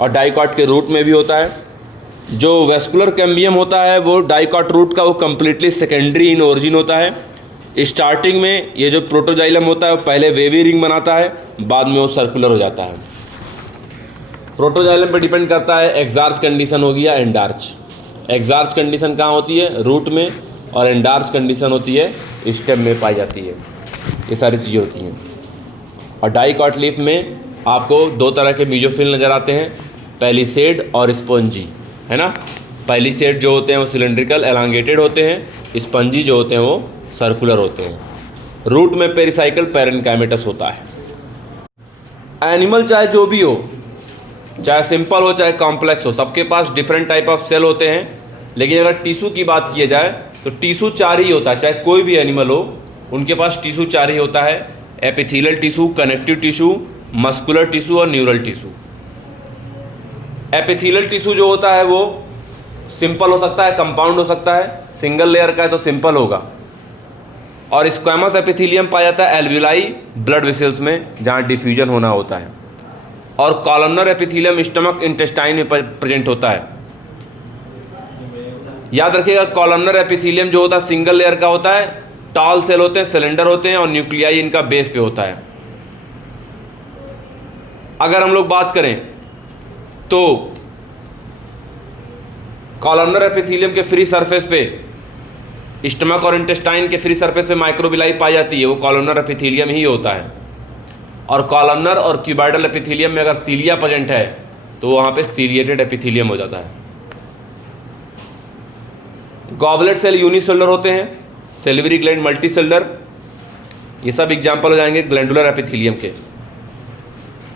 और डाइकॉट के रूट में भी होता है। जो वेस्कुलर कैम्बियम होता है वो डाइकॉट रूट का वो कम्प्लीटली सेकेंडरी इन ओरिजिन होता है। स्टार्टिंग में ये जो प्रोटोजाइलम होता है वो पहले वेवी रिंग बनाता है, बाद में वो सर्कुलर हो जाता है। प्रोटोजाइलम पे डिपेंड करता है एक्सार्च कंडीशन होगी या एंडार्च। एक्सार्च कंडीशन कहाँ होती है, रूट में, और एंडार्च कंडीशन होती है स्टेम में पाई जाती है। ये सारी चीज़ें होती हैं। और डाइकॉट लीफ में आपको दो तरह के मीजोफिल नज़र आते हैं, पैलिसेड और स्पॉन्जी, है ना। पैलिसेड जो होते हैं वो सिलेंड्रिकल एलांगेटेड होते हैं, स्पंजी जो होते हैं वो सर्कुलर होते हैं। रूट में पेरिसाइकल पैरेन्काइमेटस होता है। एनिमल चाहे जो भी हो, चाहे सिंपल हो चाहे कॉम्प्लेक्स हो, सबके पास डिफरेंट टाइप ऑफ सेल होते हैं। लेकिन अगर टिश्यू की बात की जाए तो टिश्यू चार ही होता है, चाहे कोई भी एनिमल हो उनके पास टिश्यू चार ही होता है, epithelial tissue, connective tissue, muscular tissue और न्यूरल टिश्यू। एपिथेलियल टिश्यू जो होता है वो सिंपल हो सकता है, कंपाउंड हो सकता है। सिंगल लेयर का है तो सिंपल होगा। और स्क्वैमस एपिथेलियम पाया जाता है एल्वियोलाई ब्लड वेसल्स में, जहाँ डिफ्यूजन होना होता है। और कॉलमनर एपिथेलियम स्टमक इंटेस्टाइन में प्रेजेंट होता है। याद रखिएगा, कॉलमनर एपिथेलियम जो होता है सिंगल लेयर का होता है, टॉल सेल होते हैं, सिलेंडर होते हैं, और न्यूक्लियाई इनका बेस पे होता है। अगर हम लोग बात करें तो कॉलमनर एपिथेलियम के फ्री सरफेस पे, स्टमक और इंटेस्टाइन के फ्री सरफेस पे माइक्रोबिलाई पाई जाती है, वो कॉलमनर एपिथेलियम ही होता है। और कॉलमनर और क्यूबाइडल एपिथेलियम में अगर सीलिया प्रेजेंट है तो वहाँ पे सीलिएटेड एपिथेलियम हो जाता है। गॉबलेट सेल यूनिसेलुलर होते हैं, सेलिवरी ग्लैंड मल्टीसेलुलर, ये सब एग्जाम्पल हो जाएंगे ग्लैंडुलर एपिथेलियम के।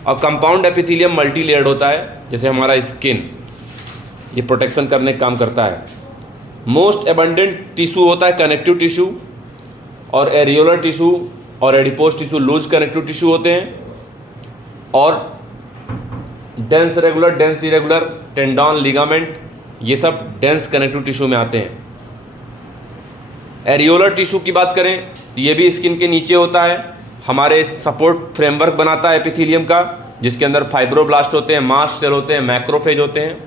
और कंपाउंड एपिथेलियम मल्टी लेयर्ड होता है, जैसे हमारा स्किन, ये प्रोटेक्शन करने का काम करता है। मोस्ट एबंडेंट टिश्यू होता है कनेक्टिव टिश्यू, और एरियोलर टिश्यू और adipose tissue loose connective tissue होते हैं। और dense regular, dense irregular, tendon, ligament, ये सब डेंस कनेक्टिव टिश्यू में आते हैं। एरियोलर टिश्यू की बात करें तो ये भी स्किन के नीचे होता है, हमारे सपोर्ट फ्रेमवर्क बनाता है एपिथेलियम का, जिसके अंदर फाइब्रोब्लास्ट होते हैं, मास्ट सेल होते हैं, मैक्रोफेज होते हैं।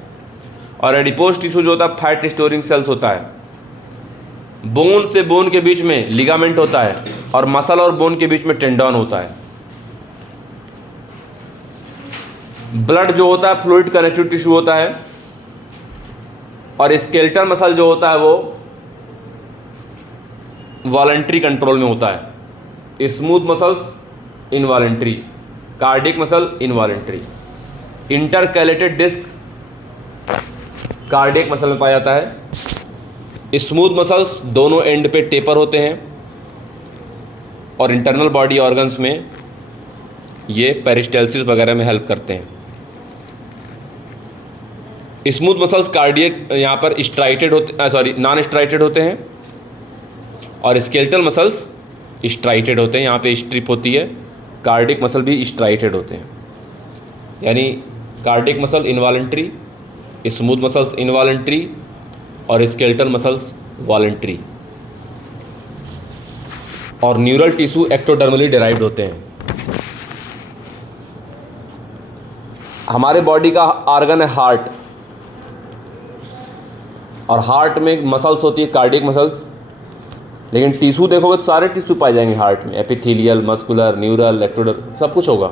और एडिपोज टिश्यू जो होता है फैट स्टोरिंग सेल्स होता है। बोन से बोन के बीच में लिगामेंट होता है और मसल और बोन के बीच में टेंडन होता है। ब्लड जो होता है फ्लूइड कनेक्टिव टिश्यू होता है। और स्केलेटल मसल जो होता है वो वॉलंटरी कंट्रोल में होता है। Smooth muscles involuntary, cardiac muscle involuntary. Intercalated disc cardiac muscle में पाया जाता है। स्मूथ मसल्स दोनों एंड पे टेपर होते हैं और इंटरनल बॉडी ऑर्गन्स में ये पेरिस्टाल्सिस वगैरह में हेल्प करते हैं। स्मूथ मसल्स कार्डियक यहाँ पर स्ट्राइटेड होते नॉन स्ट्राइटेड होते हैं और स्केलेटल मसल्स स्ट्राइटेड होते हैं, यहाँ पे स्ट्रिप होती है। कार्डियक मसल भी स्ट्राइटेड होते हैं, यानी cardiac muscle involuntary, smooth muscles involuntary और स्केलेटल मसल्स वॉलंटरी। और न्यूरल टिश्यू एक्टोडर्मली डिराइव्ड होते हैं। हमारे बॉडी का ऑर्गन है हार्ट, और हार्ट में मसल्स होती है कार्डियक मसल्स, लेकिन टिश्यू देखोगे तो सारे टिश्यू पाए जाएंगे हार्ट में, एपिथेलियल, मस्कुलर, न्यूरल, एक्टोडर्मल, सब कुछ होगा।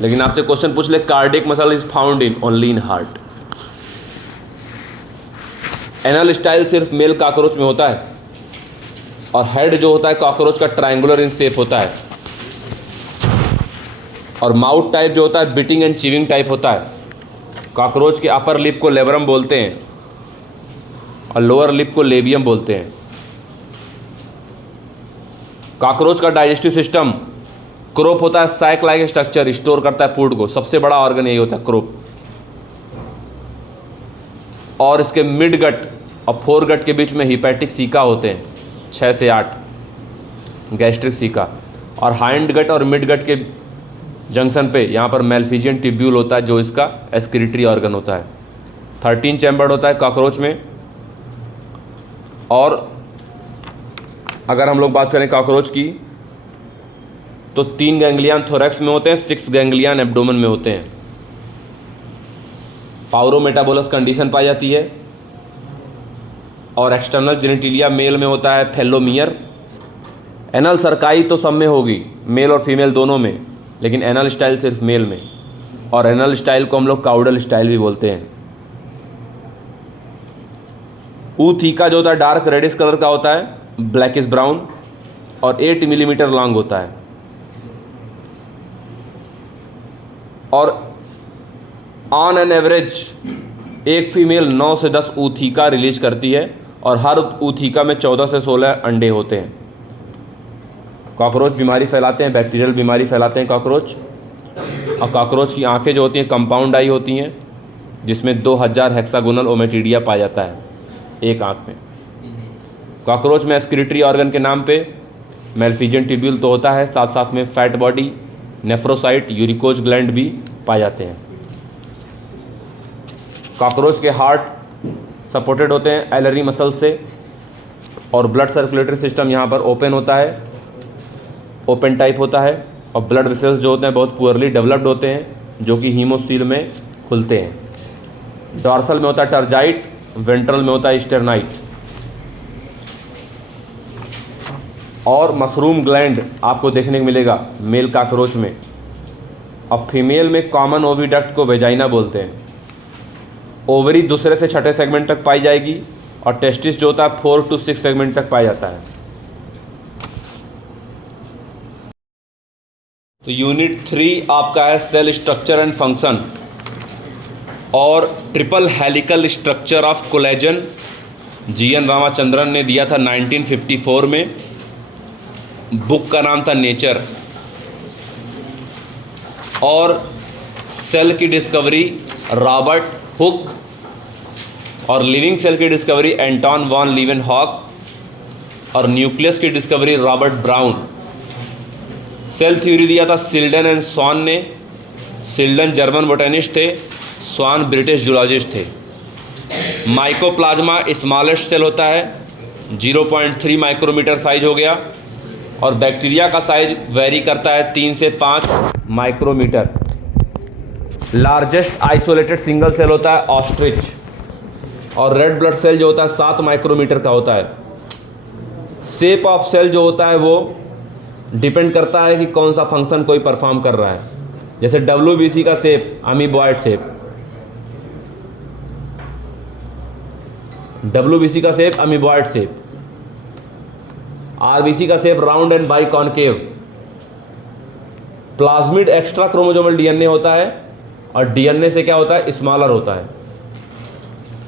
लेकिन आपसे क्वेश्चन पूछ ले cardiac muscle is found in only in heart. Anal style सिर्फ मेल कॉकरोच में होता है और हेड जो होता है कॉकरोच का ट्रायंगुलर इन शेप होता है। और माउथ टाइप जो होता है बिटिंग एंड चीविंग टाइप होता है। कॉकरोच के अपर लिप को लेबरम बोलते हैं और लोअर लिप को लेबियम बोलते हैं। कॉकरोच का डाइजेस्टिव सिस्टम क्रोप होता है, सैक लाइक स्ट्रक्चर, स्टोर करता है फूड को। सबसे बड़ा ऑर्गन यही होता है क्रोप। और इसके मिड गट और फोर गट के बीच में हिपैटिक सीका होते हैं, 6 से 8 गैस्ट्रिक सीका। और हाइंड गट और मिड गट के जंक्शन पे यहाँ पर मेलफिजियन ट्यूब्यूल होता है, जो इसका एक्सक्रीटरी ऑर्गन होता है। 13 चैम्बर्ड होता है कॉकरोच में। और अगर हम लोग बात करें कॉकरोच की तो 3 गैंग्लियन थोरैक्स में होते हैं, 6 गैंग्लियन एब्डोमेन में होते हैं। पाउरोमेटाबोलस कंडीशन पाई जाती है। और एक्सटर्नल जेनिटिलिया मेल में होता है फेलोमियर। एनल सरकाई तो सब में होगी, मेल और फीमेल दोनों में, लेकिन एनल स्टाइल सिर्फ मेल में। और एनल स्टाइल को हम लोग काउडल स्टाइल भी बोलते हैं। ऊथीका जो होता है डार्क रेडिश कलर का होता है, ब्लैकिश ब्राउन, और 8 मिलीमीटर लॉन्ग होता है। और ऑन एन एवरेज एक फीमेल 9 से 10 ऊथीका रिलीज करती है और हर ऊथीका में 14 से 16 अंडे होते हैं। कॉकरोच बीमारी फैलाते हैं, बैक्टीरियल बीमारी फैलाते हैं कॉकरोच। और कॉकरोच की आंखें जो होती हैं कंपाउंड आई होती हैं, जिसमें 2000 हेक्सागोनल ओमेटिडिया पाया जाता है एक आंख में। कॉकरोच में एक्सक्रीटरी ऑर्गन के नाम पे मेलफिजियन ट्यूब्यूल तो होता है, साथ साथ में फैट बॉडी, नेफ्रोसाइट, यूरिकोज ग्लैंड भी पाए जाते हैं। कॉकरोच के हार्ट सपोर्टेड होते हैं एलरी मसल से। और ब्लड सर्कुलेटरी सिस्टम यहाँ पर ओपन होता है, ओपन टाइप होता है। और ब्लड वेसल्स जो होते हैं बहुत पुअरली डेवलप्ड होते हैं, जो कि हीमोसील में खुलते हैं। डॉर्सल में होता है टर्जाइट, वेंट्रल में होता है स्टेरनाइट। और मशरूम ग्लैंड आपको देखने को मिलेगा मेल कॉकरोच में। और फीमेल में कॉमन ओविडक्ट को वेजाइना बोलते हैं। ओवरी दूसरे से छठे सेगमेंट तक पाई जाएगी और टेस्टिस जो होता है 4 to 6 सेगमेंट तक पाया जाता है। तो यूनिट 3 आपका है सेल स्ट्रक्चर एंड फंक्शन और triple helical structure of collagen. GN Ramachandran ने दिया था 1954 में। बुक का नाम था नेचर। और सेल की डिस्कवरी रॉबर्ट हुक और लिविंग सेल की डिस्कवरी एंटोन वॉन लीवेनहॉक और न्यूक्लियस की discovery Robert Brown. Cell theory दिया था सिल्डन एंड स्वान ने। सिल्डन जर्मन बोटेनिस्ट थे, स्वान ब्रिटिश जूलॉजिस्ट थे। माइकोप्लाज्मा स्मॉलेस्ट सेल होता है, 0.3 माइक्रोमीटर साइज हो गया। और बैक्टीरिया का साइज वेरी करता है 3 से 5 micrometre. Largest isolated single cell होता है ऑस्ट्रिच। और रेड ब्लड सेल जो होता है 7 माइक्रोमीटर का होता है। शेप ऑफ सेल जो होता है वो डिपेंड करता है कि कौन सा फंक्शन कोई परफॉर्म कर रहा है। जैसे WBC का शेप अमीबॉइड शेप, WBC का शेप अमीबॉइड शेप, RBC का shape round and by concave. Plasmid extra chromosomal DNA होता है और DNA से क्या होता है, स्मॉलर होता है।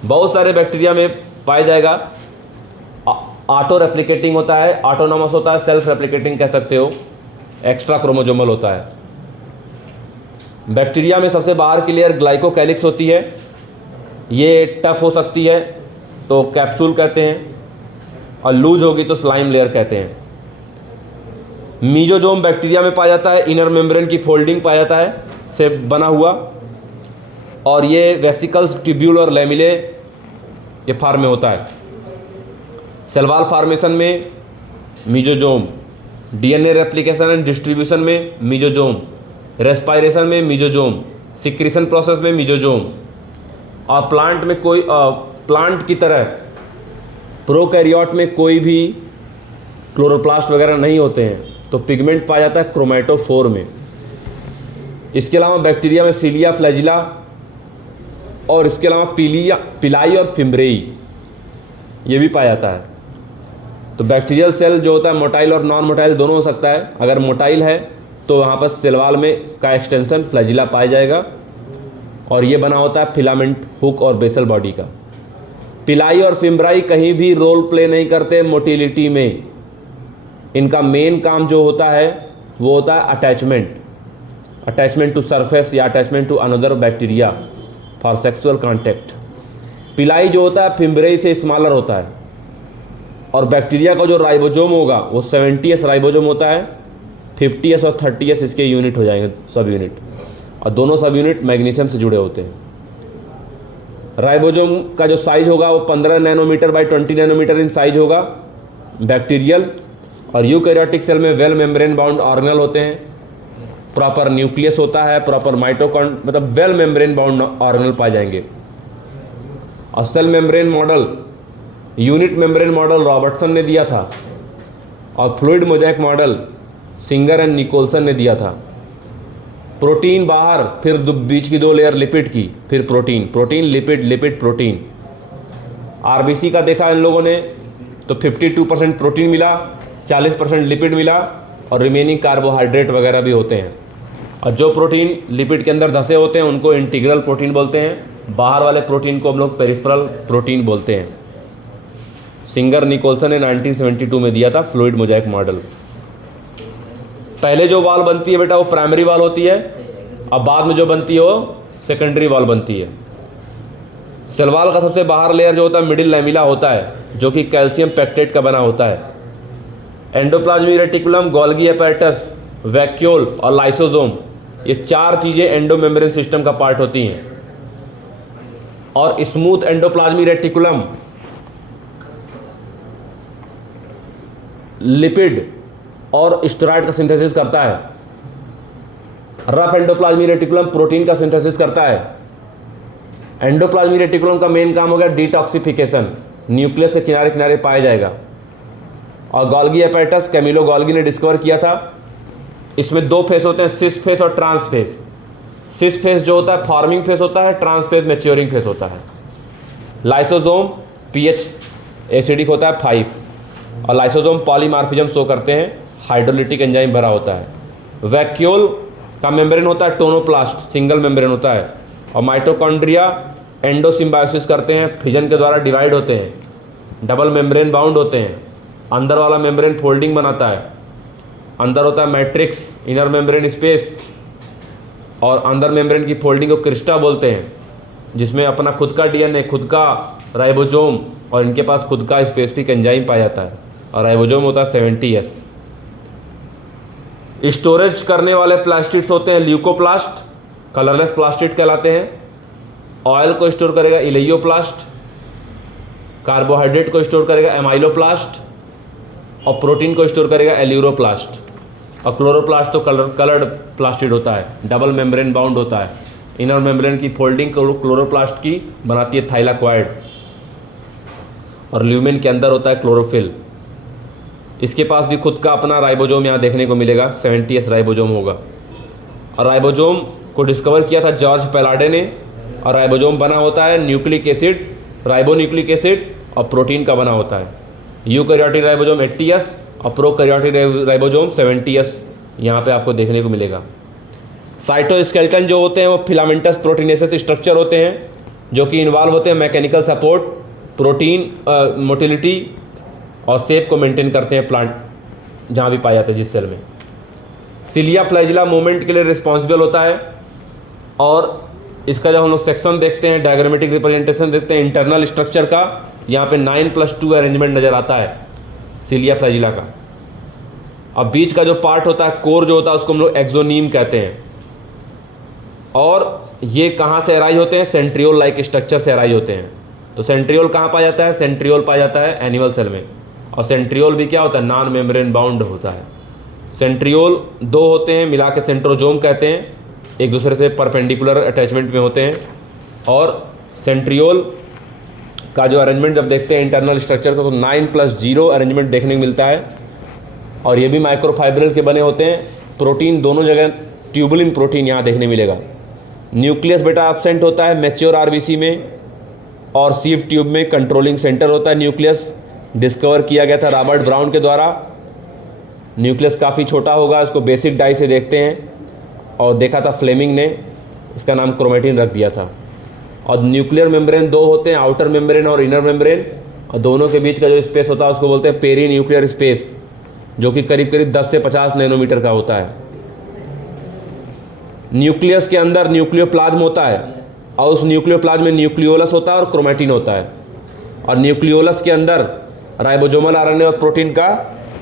बहुत सारे बैक्टीरिया में पाया जाएगा ऑटो रेप्लिकेटिंग होता है, ऑटोनॉमस होता है, सेल्फ रेप्लिकेटिंग कह सकते हो, एक्स्ट्रा क्रोमोसोमल होता है। बैक्टीरिया में सबसे बाहर की लेयर ग्लाइकोकैलिक्स होती है, ये टफ हो सकती है तो कैप्सूल कहते हैं, और लूज होगी तो स्लाइम लेयर कहते हैं। मीजोजोम बैक्टीरिया में पाया जाता है, इनर मेम्ब्रेन की फोल्डिंग पाया जाता है से बना हुआ, और ये वेसिकल्स, ट्यूब्यूल और लैमिले ये फार्म में होता है। सेल वॉल फॉर्मेशन में mesosome, DNA replication and distribution में मीजोजोम, रेस्पायरेशन में मीजोजोम, सिक्रीशन प्रोसेस में मीजोजोम। और प्लांट में कोई प्लांट की तरह प्रोकैरियोट में कोई भी क्लोरोप्लास्ट वगैरह नहीं होते हैं, तो पिगमेंट पाया जाता है क्रोमेटोफोर में। इसके अलावा बैक्टीरिया में सीलिया, फ्लैजिला और इसके अलावा पिलाई और फिम्ब्रेई ये भी पाया जाता है। तो बैक्टीरियल सेल जो होता है मोटाइल और नॉन मोटाइल दोनों हो सकता है। अगर मोटाइल है तो वहाँ पर सेल वॉल में का एक्सटेंशन फ्लैजिला पाया जाएगा, और ये बना होता है फिलामेंट, हुक और बेसल बॉडी का। पिलाई और फिम्ब्राई कहीं भी रोल प्ले नहीं करते मोटिलिटी में। इनका मेन काम जो होता है वो होता है अटैचमेंट टू सरफेस या attachment to another bacteria for sexual contact. Pili जो होता है फिम्ब्रेई से स्मॉलर होता है, और बैक्टीरिया का जो राइबोजोम होगा वो 70S राइबोजोम होता है, 50S और 30S इसके यूनिट हो जाएंगे, सब यूनिट, और दोनों सब यूनिट मैग्नीशियम से जुड़े होते हैं। राइबोजोम का जो साइज होगा वो 15 nanometre by 20 nanometre in size होगा बैक्टीरियल। और यूकैरियोटिक सेल में वेल मेम्ब्रेन बाउंड ऑर्गेनल होते हैं, प्रॉपर न्यूक्लियस होता है, प्रॉपर माइटोकॉन्ड, मतलब वेल मेम्ब्रेन बाउंड ऑर्गेनल पाए जाएंगे। और cell membrane model, unit membrane model Robertson ने दिया था, और fluid mosaic model Singer and Nicolson ने दिया था। प्रोटीन बाहर, फिर बीच की 2 लेयर लिपिड की, फिर protein lipid, lipid protein. RBC का देखा इन लोगों ने तो 52% प्रोटीन मिला, 40% लिपिड मिला, और रिमेनिंग कार्बोहाइड्रेट वगैरह भी होते हैं। और जो प्रोटीन लिपिड के अंदर धसे होते हैं उनको इंटीग्रल प्रोटीन बोलते हैं, बाहर वाले प्रोटीन को हम लोग पेरिफेरल प्रोटीन बोलते हैं। सिंगर निकोलसन ने 1972 में दिया था फ्लूइड मोज़ेक मॉडल। पहले जो वाल बनती है बेटा वो प्राइमरी वाल होती है, अब बाद में जो बनती है वो सेकेंडरी वाल बनती है। सेल वॉल का सबसे बाहर लेयर जो होता है मिडिल लैमिला होता है, जो कि कैल्शियम पेक्टेट का बना होता है। Endoplasmic reticulum, Golgi apparatus, vacuole और लाइसोसोम, ये 4 चीज़ें एंडोमेम्ब्रेन सिस्टम का पार्ट होती हैं। और स्मूथ एंडोप्लाज्मिक रेटिकुलम लिपिड और स्टेरॉइड का सिंथेसिस करता है। रफ एंडोप्लाज्मिक रेटिकुलम प्रोटीन का सिंथेसिस करता है। एंडोप्लाज्मिक रेटिकुलम का मेन काम हो गया डिटॉक्सिफिकेशन, न्यूक्लियस के किनारे किनारे पाया जाएगा। और गोल्गी एपैरेटस कैमिलो गोल्गी ने डिस्कवर किया था। इसमें 2 फेस होते हैं, सिस फेस और ट्रांस फेस। सिस फेस जो होता है फॉर्मिंग फेस होता है, ट्रांस फेस मैच्योरिंग फेस होता है। लाइसोसोम pH एसिडिक होता है 5, और लाइसोसोम पॉलीमार्फिज्म शो करते हैं, हाइड्रोलिटिक एंजाइम भरा होता है। वैक्यूल का मेम्ब्रेन होता है टोनोप्लास्ट, सिंगल मेम्ब्रेन होता है। और माइटोकॉन्ड्रिया एंडोसिम्बायोसिस करते हैं, फिजन के द्वारा डिवाइड होते हैं, डबल मेम्ब्रेन बाउंड होते हैं। अंदर वाला मेम्ब्रेन फोल्डिंग बनाता है, अंदर होता है मैट्रिक्स, इनर मेम्ब्रेन स्पेस, और अंदर मेम्ब्रेन की फोल्डिंग को क्रिस्टा बोलते हैं, जिसमें अपना खुद का DNA, खुद का राइबोजोम, और इनके पास खुद का स्पेसिफिक एंजाइम पाया जाता है। और राइबोजोम होता है 70S। स्टोरेज करने वाले प्लास्टिड्स होते हैं ल्यूकोप्लास्ट, कलरलेस प्लास्टिड कहलाते हैं। ऑयल को स्टोर करेगा इलेयोप्लास्ट, कार्बोहाइड्रेट को स्टोर करेगा एमाइलोप्लास्ट और प्रोटीन को स्टोर करेगा एल्यूरोप्लास्ट। और क्लोरोप्लास्ट तो कलर्ड प्लास्टिड होता है, डबल मेम्ब्रेन बाउंड होता है। इनर मेम्ब्रेन की फोल्डिंग क्लोरोप्लास्ट की बनाती है थाइलाक्वाइड, और ल्यूमेन के अंदर होता है क्लोरोफिल। इसके पास भी खुद का अपना राइबोसोम यहाँ देखने को मिलेगा, 70S राइबोसोम होगा। और राइबोसोम को डिस्कवर किया था जॉर्ज पैलाडे ने। और राइबोसोम बना होता है न्यूक्लिक एसिड, राइबोन्यूक्लिक एसिड और प्रोटीन का बना होता है। यूकैरियोटिक राइबोसोम 80S और प्रोकैरियोटिक राइबोसोम 70S यहाँ पे आपको देखने को मिलेगा। साइटोस्केलेटन जो होते हैं वो फिलामेंटस प्रोटीनेसिस स्ट्रक्चर होते हैं, जो कि इन्वॉल्व होते हैं मैकेनिकल सपोर्ट, प्रोटीन मोटिलिटी और शेप को मेंटेन करते हैं प्लांट जहाँ भी पाया जाता है जिस सेल में। सिलिया फ्लैजिला मूवमेंट के लिए रिस्पॉन्सिबल होता है। और इसका जब हम लोग सेक्शन देखते हैं, डायग्रामेटिक रिप्रेजेंटेशन देखते हैं इंटरनल स्ट्रक्चर का, यहाँ पे 9+2 अरेंजमेंट नज़र आता है सिलिया फ्लैजिला का। अब बीच का जो पार्ट होता है, कोर जो होता है, उसको हम लोग एक्सोनीम कहते हैं। और ये कहाँ से अराइज होते हैं? सेंट्रियोल लाइक स्ट्रक्चर से अराइज होते हैं। तो सेंट्रियोल कहाँ पाया जाता है? सेंट्रियोल पाया जाता है एनिमल सेल में। और सेंट्रियोल भी क्या होता है? नॉन मेम्ब्रेन बाउंड होता है। सेंट्रियोल 2 होते हैं, मिला के सेंट्रोजोम कहते हैं, एक दूसरे से परपेंडिकुलर अटैचमेंट में होते हैं। और सेंट्रियोल का जो अरेंजमेंट जब देखते हैं इंटरनल स्ट्रक्चर को, तो 9+0 अरेंजमेंट देखने को मिलता है। और ये भी माइक्रोफाइब्रिल के बने होते हैं। प्रोटीन दोनों जगह ट्यूबुलिन प्रोटीन यहाँ देखने मिलेगा। न्यूक्लियस बेटा एब्सेंट होता है मैच्योर आरबीसी में, और सीव ट्यूब में कंट्रोलिंग सेंटर होता है। न्यूक्लियस डिस्कवर किया गया था रॉबर्ट ब्राउन के द्वारा। न्यूक्लियस काफ़ी छोटा होगा, इसको बेसिक डाई से देखते हैं, और देखा था फ्लेमिंग ने, इसका नाम क्रोमेटिन रख दिया था। और न्यूक्लियर मेम्ब्रेन 2 होते हैं, आउटर मेम्ब्रेन और इनर मेम्ब्रेन, और दोनों के बीच का जो स्पेस होता है उसको बोलते हैं पेरी न्यूक्लियर स्पेस, जो कि करीब करीब 10 से 50 नैनोमीटर का होता है। न्यूक्लियस के अंदर न्यूक्लियोप्लाज्म होता है, और उस न्यूक्लियोप्लाज्म में न्यूक्लियोलस होता है और क्रोमेटिन होता है। और न्यूक्लियोलस के अंदर राइबोसोमल आरएनए और प्रोटीन का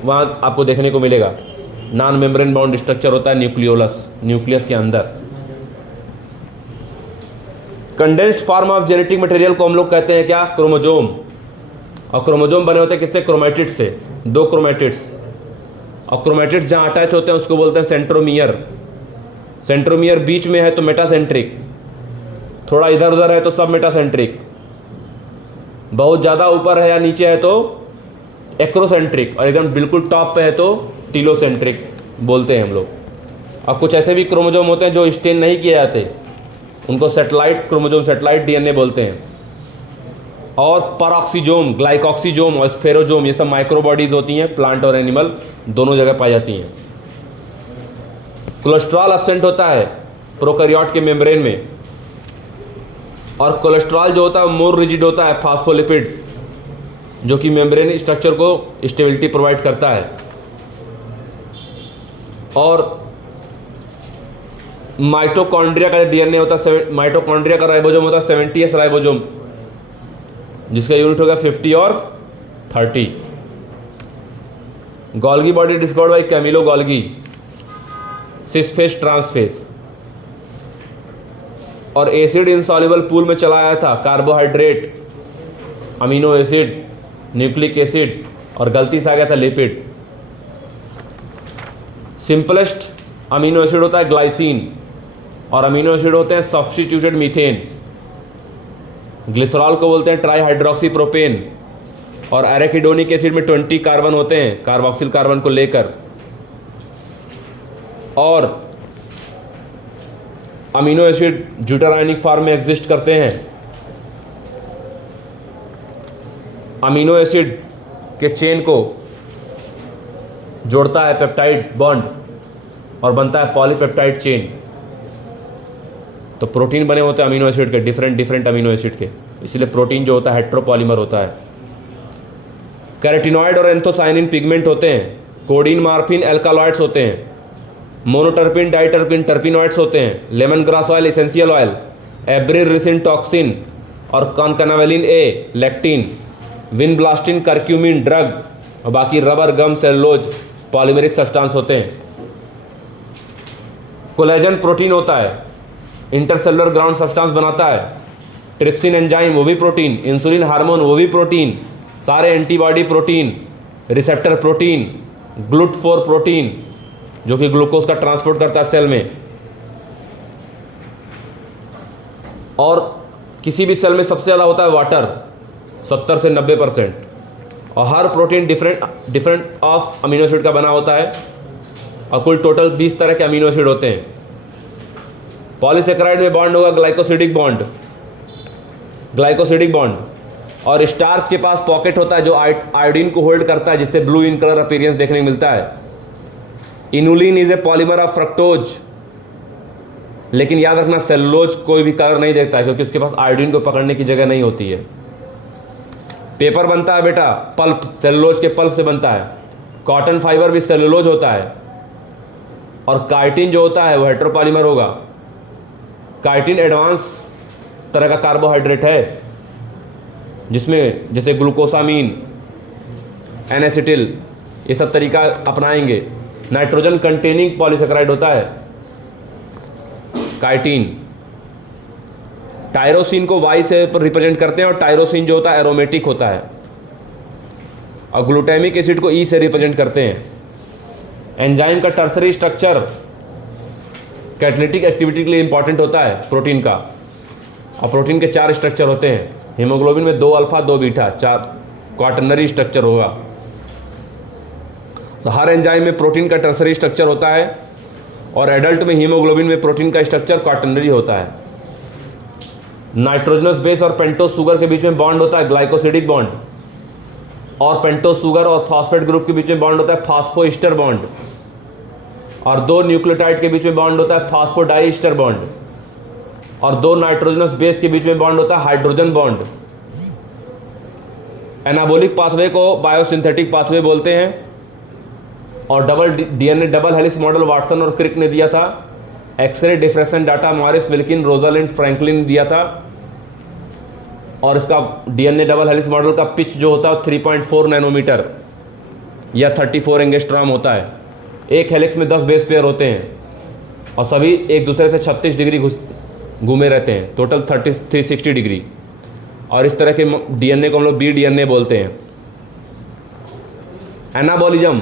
वहाँ आपको देखने को मिलेगा। नॉन मेम्ब्रेन बाउंड स्ट्रक्चर होता है न्यूक्लियोलस, न्यूक्लियस के अंदर। Condensed form of genetic material को हम लोग कहते हैं क्या? क्रोमोजोम। और क्रोमोजोम बने होते हैं किससे? क्रोमैटिड्स से, 2 क्रोमैटिड्स। और क्रोमैटिड्स जहाँ अटैच होते हैं उसको बोलते हैं सेंट्रोमियर। सेंट्रोमियर बीच में है तो मेटासेंट्रिक, थोड़ा इधर उधर है तो सब मेटासेंट्रिक, बहुत ज़्यादा ऊपर है या नीचे है तो एक्रोसेंट्रिक, और एकदम बिल्कुल टॉप पे है तो टीलोसेंट्रिक बोलते हैं हम लोग। और कुछ ऐसे भी क्रोमोजोम होते हैं जो स्टेन नहीं किए जाते, उनको सैटेलाइट क्रोमोजोम, सैटेलाइट डीएनए बोलते हैं। और परऑक्सीजोम, ग्लाइकॉक्सीजोम और स्फेरोजोम, ये सब माइक्रोबॉडीज होती हैं, प्लांट और एनिमल दोनों जगह पाई जाती हैं। कोलेस्ट्रॉल एब्सेंट होता है प्रोकैरियोट के मेम्ब्रेन में। और कोलेस्ट्रॉल जो होता है मोर रिजिड होता है, फास्फोलिपिड, जो कि मेम्ब्रेन स्ट्रक्चर को स्टेबिलिटी प्रोवाइड करता है। और माइटोकॉन्ड्रिया का डीएनए होता है, माइटोकॉन्ड्रिया का राइबोसोम होता है 70S राइबोसोम, जिसका यूनिट होगा 50 और 30। Golgi body discovered by Camillo Golgi, cis face trans face. और एसिड इनसॉल्युबल पूल में चला आया था carbohydrate, amino acid, nucleic acid, और गलती से आ गया था लिपिड। सिंपलेस्ट अमीनो एसिड होता है ग्लाइसिन, और अमीनो एसिड होते हैं सब्स्टिट्यूटेड मीथेन। ग्लिसरॉल को बोलते हैं ट्राईहाइड्रोक्सी प्रोपेन। और एराकिडोनिक एसिड में 20 कार्बन होते हैं कार्बोक्सिल कार्बन को लेकर। और अमीनो एसिड ज्यूटारायनिक फॉर्म में एग्जिस्ट करते हैं। अमीनो एसिड के चेन को जोड़ता है पेप्टाइड बॉन्ड और बनता है पॉलीपेप्टाइड चेन। तो प्रोटीन बने होते हैं अमीनो एसिड के, डिफरेंट अमीनो एसिड के, इसलिए प्रोटीन जो होता है हेट्रोपॉलीमर होता है। कैरोटिनॉइड और एंथोसाइनिन पिगमेंट होते हैं। कोडीन, मार्फिन एल्कालॉइड्स होते हैं। मोनोटर्पिन, डाइटर्पिन टर्पिनॉइड्स होते हैं। Lemon grass oil essential oil, abrin ricin toxin और concanavalin A lectin, vinblastine curcumin drug, और बाकी rubber, gum, cellulose polymeric substance होते हैं। कोलेजन प्रोटीन होता है, इंटरसेलुलर ग्राउंड सब्सटेंस बनाता है। ट्रिप्सिन एंजाइम वो भी प्रोटीन, इंसुलिन हार्मोन वो भी प्रोटीन, सारे antibody protein, receptor protein, GLUT4 protein जो कि ग्लूकोज का ट्रांसपोर्ट करता है सेल में। और किसी भी सेल में सबसे ज़्यादा होता है वाटर, 70 से 90%। और हर protein different of amino acid का बना होता है और कुल टोटल 20 तरह के अमीनो एसिड होते हैं। पॉलीसेकेराइड में बॉन्ड होगा ग्लाइकोसिडिक बॉन्ड, और स्टार्च के पास पॉकेट होता है जो आयोडीन को होल्ड करता है, जिससे ब्लू इन कलर अपीयरेंस देखने को मिलता है। Inulin is a polymer of fructose, लेकिन याद रखना सेलुलोज कोई भी कलर नहीं देखता है क्योंकि उसके पास आयोडीन को पकड़ने की जगह नहीं होती है। पेपर बनता है बेटा पल्प, सेलुलोज के पल्प से बनता है। कॉटन फाइबर भी सेलुलोज होता है। और काइटिन जो होता है वो हेटेरोपॉलीमर होगा। काइटिन एडवांस तरह का कार्बोहाइड्रेट है जिसमें जैसे ग्लूकोसामीन, एनेसिटिल, ये सब तरीका अपनाएंगे। नाइट्रोजन कंटेनिंग पॉलीसेकेराइड होता है काइटिन। टायरोसिन को वाई से रिप्रेजेंट करते हैं और टायरोसिन जो होता है एरोमेटिक होता है, और ग्लूटामिक एसिड को ई से रिप्रेजेंट करते हैं। एंजाइम का टर्सरी स्ट्रक्चर कैटालिटिक एक्टिविटी के लिए इंपॉर्टेंट होता है प्रोटीन का, और प्रोटीन के 4 स्ट्रक्चर होते हैं। हीमोग्लोबिन में 2 अल्फा 2 बीटा, 4 क्वाटरनरी स्ट्रक्चर होगा। तो हर एंजाइम में प्रोटीन का टर्सरी स्ट्रक्चर होता है, और एडल्ट में हीमोग्लोबिन में प्रोटीन का स्ट्रक्चर क्वाटरनरी होता है। नाइट्रोजनस बेस और पेंटोज शुगर के बीच में बॉन्ड होता है ग्लाइकोसिडिक बॉन्ड, और पेंटोज शुगर और फॉस्फेट ग्रुप के बीच में बॉन्ड होता है फॉस्फोईस्टर बॉन्ड, और 2 न्यूक्लियोटाइड के बीच में बॉन्ड होता है फॉस्फोडाइस्टर बॉन्ड, और 2 नाइट्रोजनस बेस के बीच में बॉन्ड होता है हाइड्रोजन बॉन्ड। एनाबॉलिक पाथवे को बायोसिंथेटिक पाथवे बोलते हैं, और DNA double helix model Watson और क्रिक ने दिया था। X ray diffraction data Maurice, Wilkins, Rosalind, Franklin ने दिया था। और इसका डीएनए डबल हेलिक्स मॉडल का पिच जो होता है 3.4 नैनोमीटर या 34 एंगस्ट्रॉम होता है। एक हेलिक्स में 10 बेस पेयर होते हैं और सभी एक दूसरे से 36 डिग्री घूमे रहते हैं, टोटल 360 डिग्री। और इस तरह के डीएनए को हम लोग बी डीएनए बोलते हैं। एनाबॉलिज्म,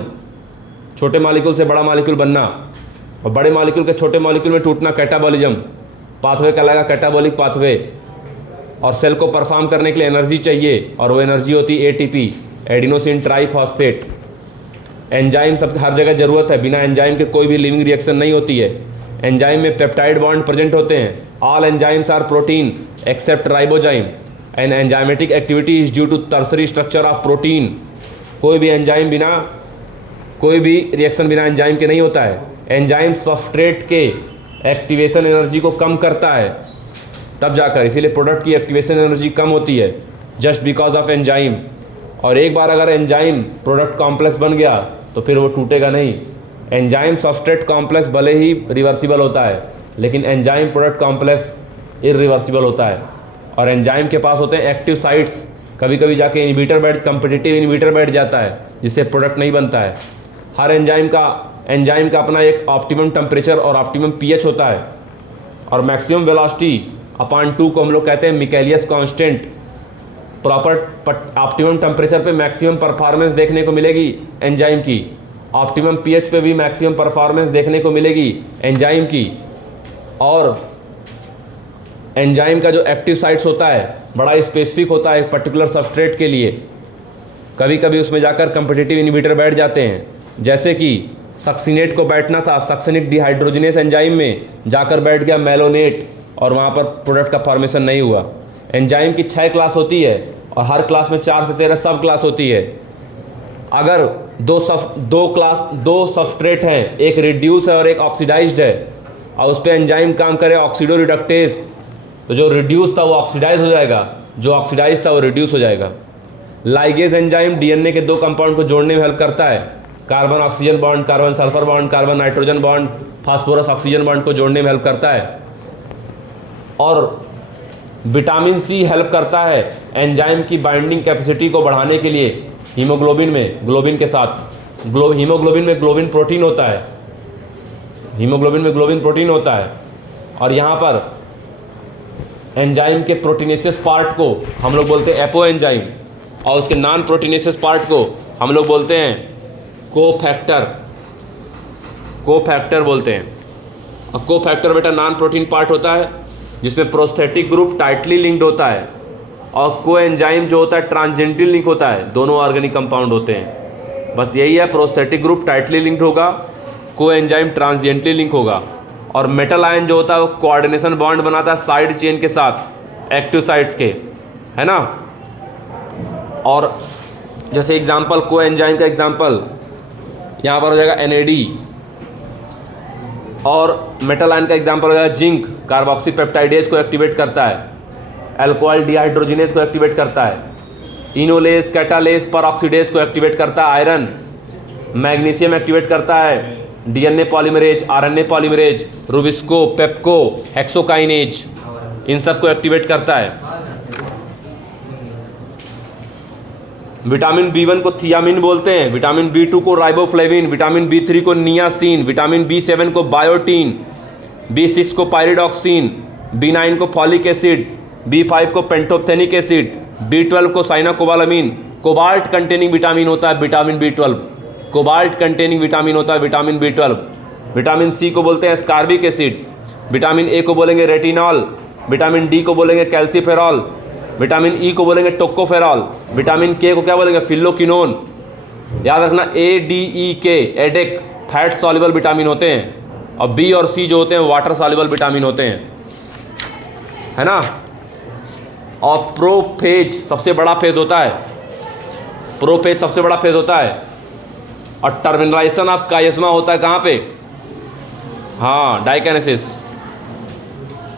छोटे मॉलिक्यूल से बड़ा मॉलिक्यूल बनना और बड़े मॉलिक्यूल के छोटे मॉलिक्यूल में टूटना कैटाबॉलिज्म पाथवे कहलाएगा, कैटाबॉलिक पाथवे। और सेल को परफॉर्म करने के लिए एनर्जी चाहिए, और वो एनर्जी होती है एटीपी, एडिनोसिन ट्राइफॉस्फेट। एंजाइम सब हर जगह ज़रूरत है, बिना एंजाइम के कोई भी लिविंग रिएक्शन नहीं होती है। एंजाइम में पेप्टाइड बॉन्ड प्रेजेंट होते हैं। All enzymes are protein except ribozyme, and enzymatic activity is due to tertiary structure of protein. कोई भी एंजाइम बिना, कोई भी रिएक्शन बिना एंजाइम के नहीं होता है। एंजाइम सबस्ट्रेट के एक्टिवेशन एनर्जी को कम करता है तब जाकर, इसीलिए प्रोडक्ट की एक्टिवेशन एनर्जी कम होती है जस्ट बिकॉज ऑफ एंजाइम। और एक बार अगर एंजाइम प्रोडक्ट कॉम्प्लेक्स बन गया तो फिर वो टूटेगा नहीं। एंजाइम सबस्ट्रेट कॉम्प्लेक्स भले ही रिवर्सिबल होता है, लेकिन एंजाइम प्रोडक्ट कॉम्प्लेक्स इरिवर्सिबल होता है। और एंजाइम के पास होते हैं एक्टिव साइट्स, कभी कभी जाके इनहिबिटर बैठ, कम्पिटिटिव इनहिबिटर बैठ जाता है जिससे प्रोडक्ट नहीं बनता है। हर एंजाइम का अपना एक ऑप्टिमम टेम्परेचर और ऑप्टिमम पीएच होता है, और मैक्सिमम वेलोसिटी अपॉन 2 को हम लोग कहते हैं मिकेलियस कांस्टेंट। प्रॉपर ऑप्टिमम टेम्परेचर पे मैक्सिमम परफॉर्मेंस देखने को मिलेगी एंजाइम की, ऑप्टिमम पीएच पे भी मैक्सिमम परफॉर्मेंस देखने को मिलेगी एंजाइम की। और एंजाइम का जो एक्टिव साइट्स होता है बड़ा स्पेसिफिक होता है एक पर्टिकुलर सबस्ट्रेट के लिए। कभी कभी उसमें जाकर कम्पिटिटिव इनहिबिटर बैठ जाते हैं, जैसे कि सक्सिनेट को बैठना था, सक्सिनिक डिहाइड्रोजिनेस एंजाइम में जाकर बैठ गया मेलोनेट, और वहाँ पर प्रोडक्ट का फॉर्मेशन नहीं हुआ। एंजाइम की 6 क्लास होती है, और हर क्लास में 4 से 13 सब क्लास होती है। अगर दो सबस्ट्रेट हैं, एक रिड्यूस है और एक ऑक्सीडाइज्ड है, और उस पर एंजाइम काम करे ऑक्सीडो रिडक्टेज, तो जो रिड्यूस था वो ऑक्सीडाइज हो जाएगा, जो ऑक्सीडाइज था वो रिड्यूस हो जाएगा। लाइगेज एंजाइम डीएनए के 2 कंपाउंड को जोड़ने में हेल्प करता है, carbon oxygen bond, carbon sulphur bond, carbon nitrogen bond, phosphorus oxygen bond को जोड़ने में हेल्प करता है। और विटामिन सी हेल्प करता है एंजाइम की बाइंडिंग कैपेसिटी को बढ़ाने के लिए हीमोग्लोबिन में, ग्लोबिन के साथ। हीमोग्लोबिन में ग्लोबिन प्रोटीन होता है, हीमोग्लोबिन में ग्लोबिन प्रोटीन होता है। और यहाँ पर एंजाइम के प्रोटीनेसिस पार्ट को हम लोग बोलते हैं एपो एंजाइम, और उसके नॉन प्रोटीनेसिस पार्ट को हम लोग बोलते हैं कोफैक्टर बोलते हैं। और कोफैक्टर बेटा नॉन प्रोटीन पार्ट होता है जिसमें प्रोस्थेटिक ग्रुप टाइटली लिंक्ड होता है, और को एंजाइम जो होता है ट्रांजेंटली लिंक होता है, दोनों ऑर्गेनिक कंपाउंड होते हैं। बस यही है, प्रोस्थेटिक ग्रुप टाइटली लिंक्ड होगा, को एंजाइम ट्रांजेंटली लिंक होगा, और मेटल आयन जो होता है वो कोऑर्डिनेशन बॉन्ड बनाता है साइड चेन के साथ एक्टिव साइड्स के, है ना। और जैसे एग्जांपल को एंजाइम का एग्जांपल यहाँ पर हो जाएगा NAD, और मेटल आयन का एग्जांपल हो जाएगा जिंक, कार्बोक्सी पेप्टाइडेज को एक्टिवेट करता है, अल्कोहल डिहाइड्रोजिनेज को एक्टिवेट करता है, इनोलेज कैटालेज परऑक्सीडेज को एक्टिवेट करता है, आयरन, मैग्नीशियम एक्टिवेट करता है, DNA polymerase, RNA polymerase, RuBisCO, PEPCO, hexokinase, इन सब को एक्टिवेट करता है। विटामिन B1 को थियामिन बोलते हैं, विटामिन B2 को राइबोफ्लेविन, विटामिन B3 को नियासिन, विटामिन B7 को बायोटीन, B6 को पायरिडॉक्सिन, B9 को फॉलिक एसिड, B5 को पेंटोथेनिक एसिड, B12 को साइनाकोबालामिन। कोबाल्ट कंटेनिंग विटामिन होता है vitamin B12, cobalt containing vitamin होता है विटामिन B12। विटामिन C को बोलते हैं स्कारबिक एसिड, विटामिन A को बोलेंगे रेटिनॉल, विटामिन D को बोलेंगे कैल्सीफेरॉल, विटामिन E को बोलेंगे टोकोफेरॉल, विटामिन K को क्या बोलेंगे फिल्लोक्विनोन। याद रखना ADEK एडेक फैट सॉल्युबल विटामिन होते हैं, और B और C जो होते हैं वाटर सॉल्युबल विटामिन होते हैं, है ना। और प्रोफेज सबसे बड़ा फेज होता है, प्रोफेज सबसे बड़ा फेज होता है, और टर्मिनलाइजेशन ऑफ कायस्मा होता है कहाँ पे, हाँ डाइकाइनेसिस।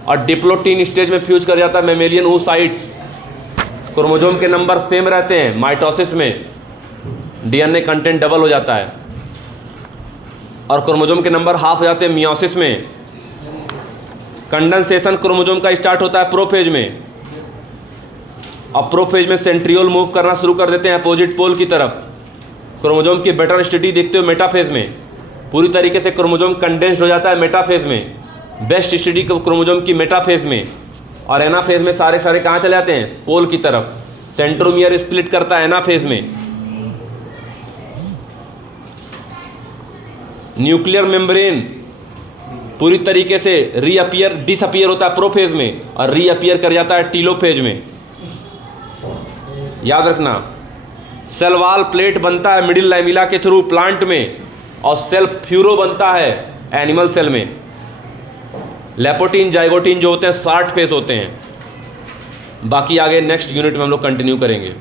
और डिप्लोटीन स्टेज में फ्यूज कर जाता है मेमेलियन oocytes, क्रोमोसोम के नंबर सेम रहते हैं, माइटोसिस में DNA कंटेंट डबल हो जाता है, और क्रोमोसोम के नंबर हाफ हो जाते हैं मियोसिस में। कंडेंसेशन क्रोमोसोम का स्टार्ट होता है प्रोफेज में, अब प्रोफेज में सेंट्रियोल मूव करना शुरू कर देते हैं अपोजिट पोल की तरफ। क्रोमोसोम की बेटर स्टडी देखते हो मेटाफेज में, पूरी तरीके से क्रोमोसोम कंडेंस्ड हो जाता है मेटाफेज में, बेस्ट स्टडी क्रोमोसोम की मेटाफेज में। और एनाफेज में सारे कहाँ चले जाते हैं, पोल की तरफ। सेंट्रोमियर स्प्लिट करता है एनाफेज में। न्यूक्लियर मेम्ब्रेन पूरी तरीके से डिसअपियर होता है प्रोफेज में, और रीअपियर कर जाता है टीलोफेज में। याद रखना, सेल वॉल प्लेट बनता है मिडिल लैमिला के थ्रू प्लांट में, और सेल फ्यूरो बनता है एनिमल सेल में। लेपोटीन जाइगोटीन जो होते हैं 60 फेस होते हैं। बाकी आगे नेक्स्ट यूनिट में हम लोग कंटिन्यू करेंगे।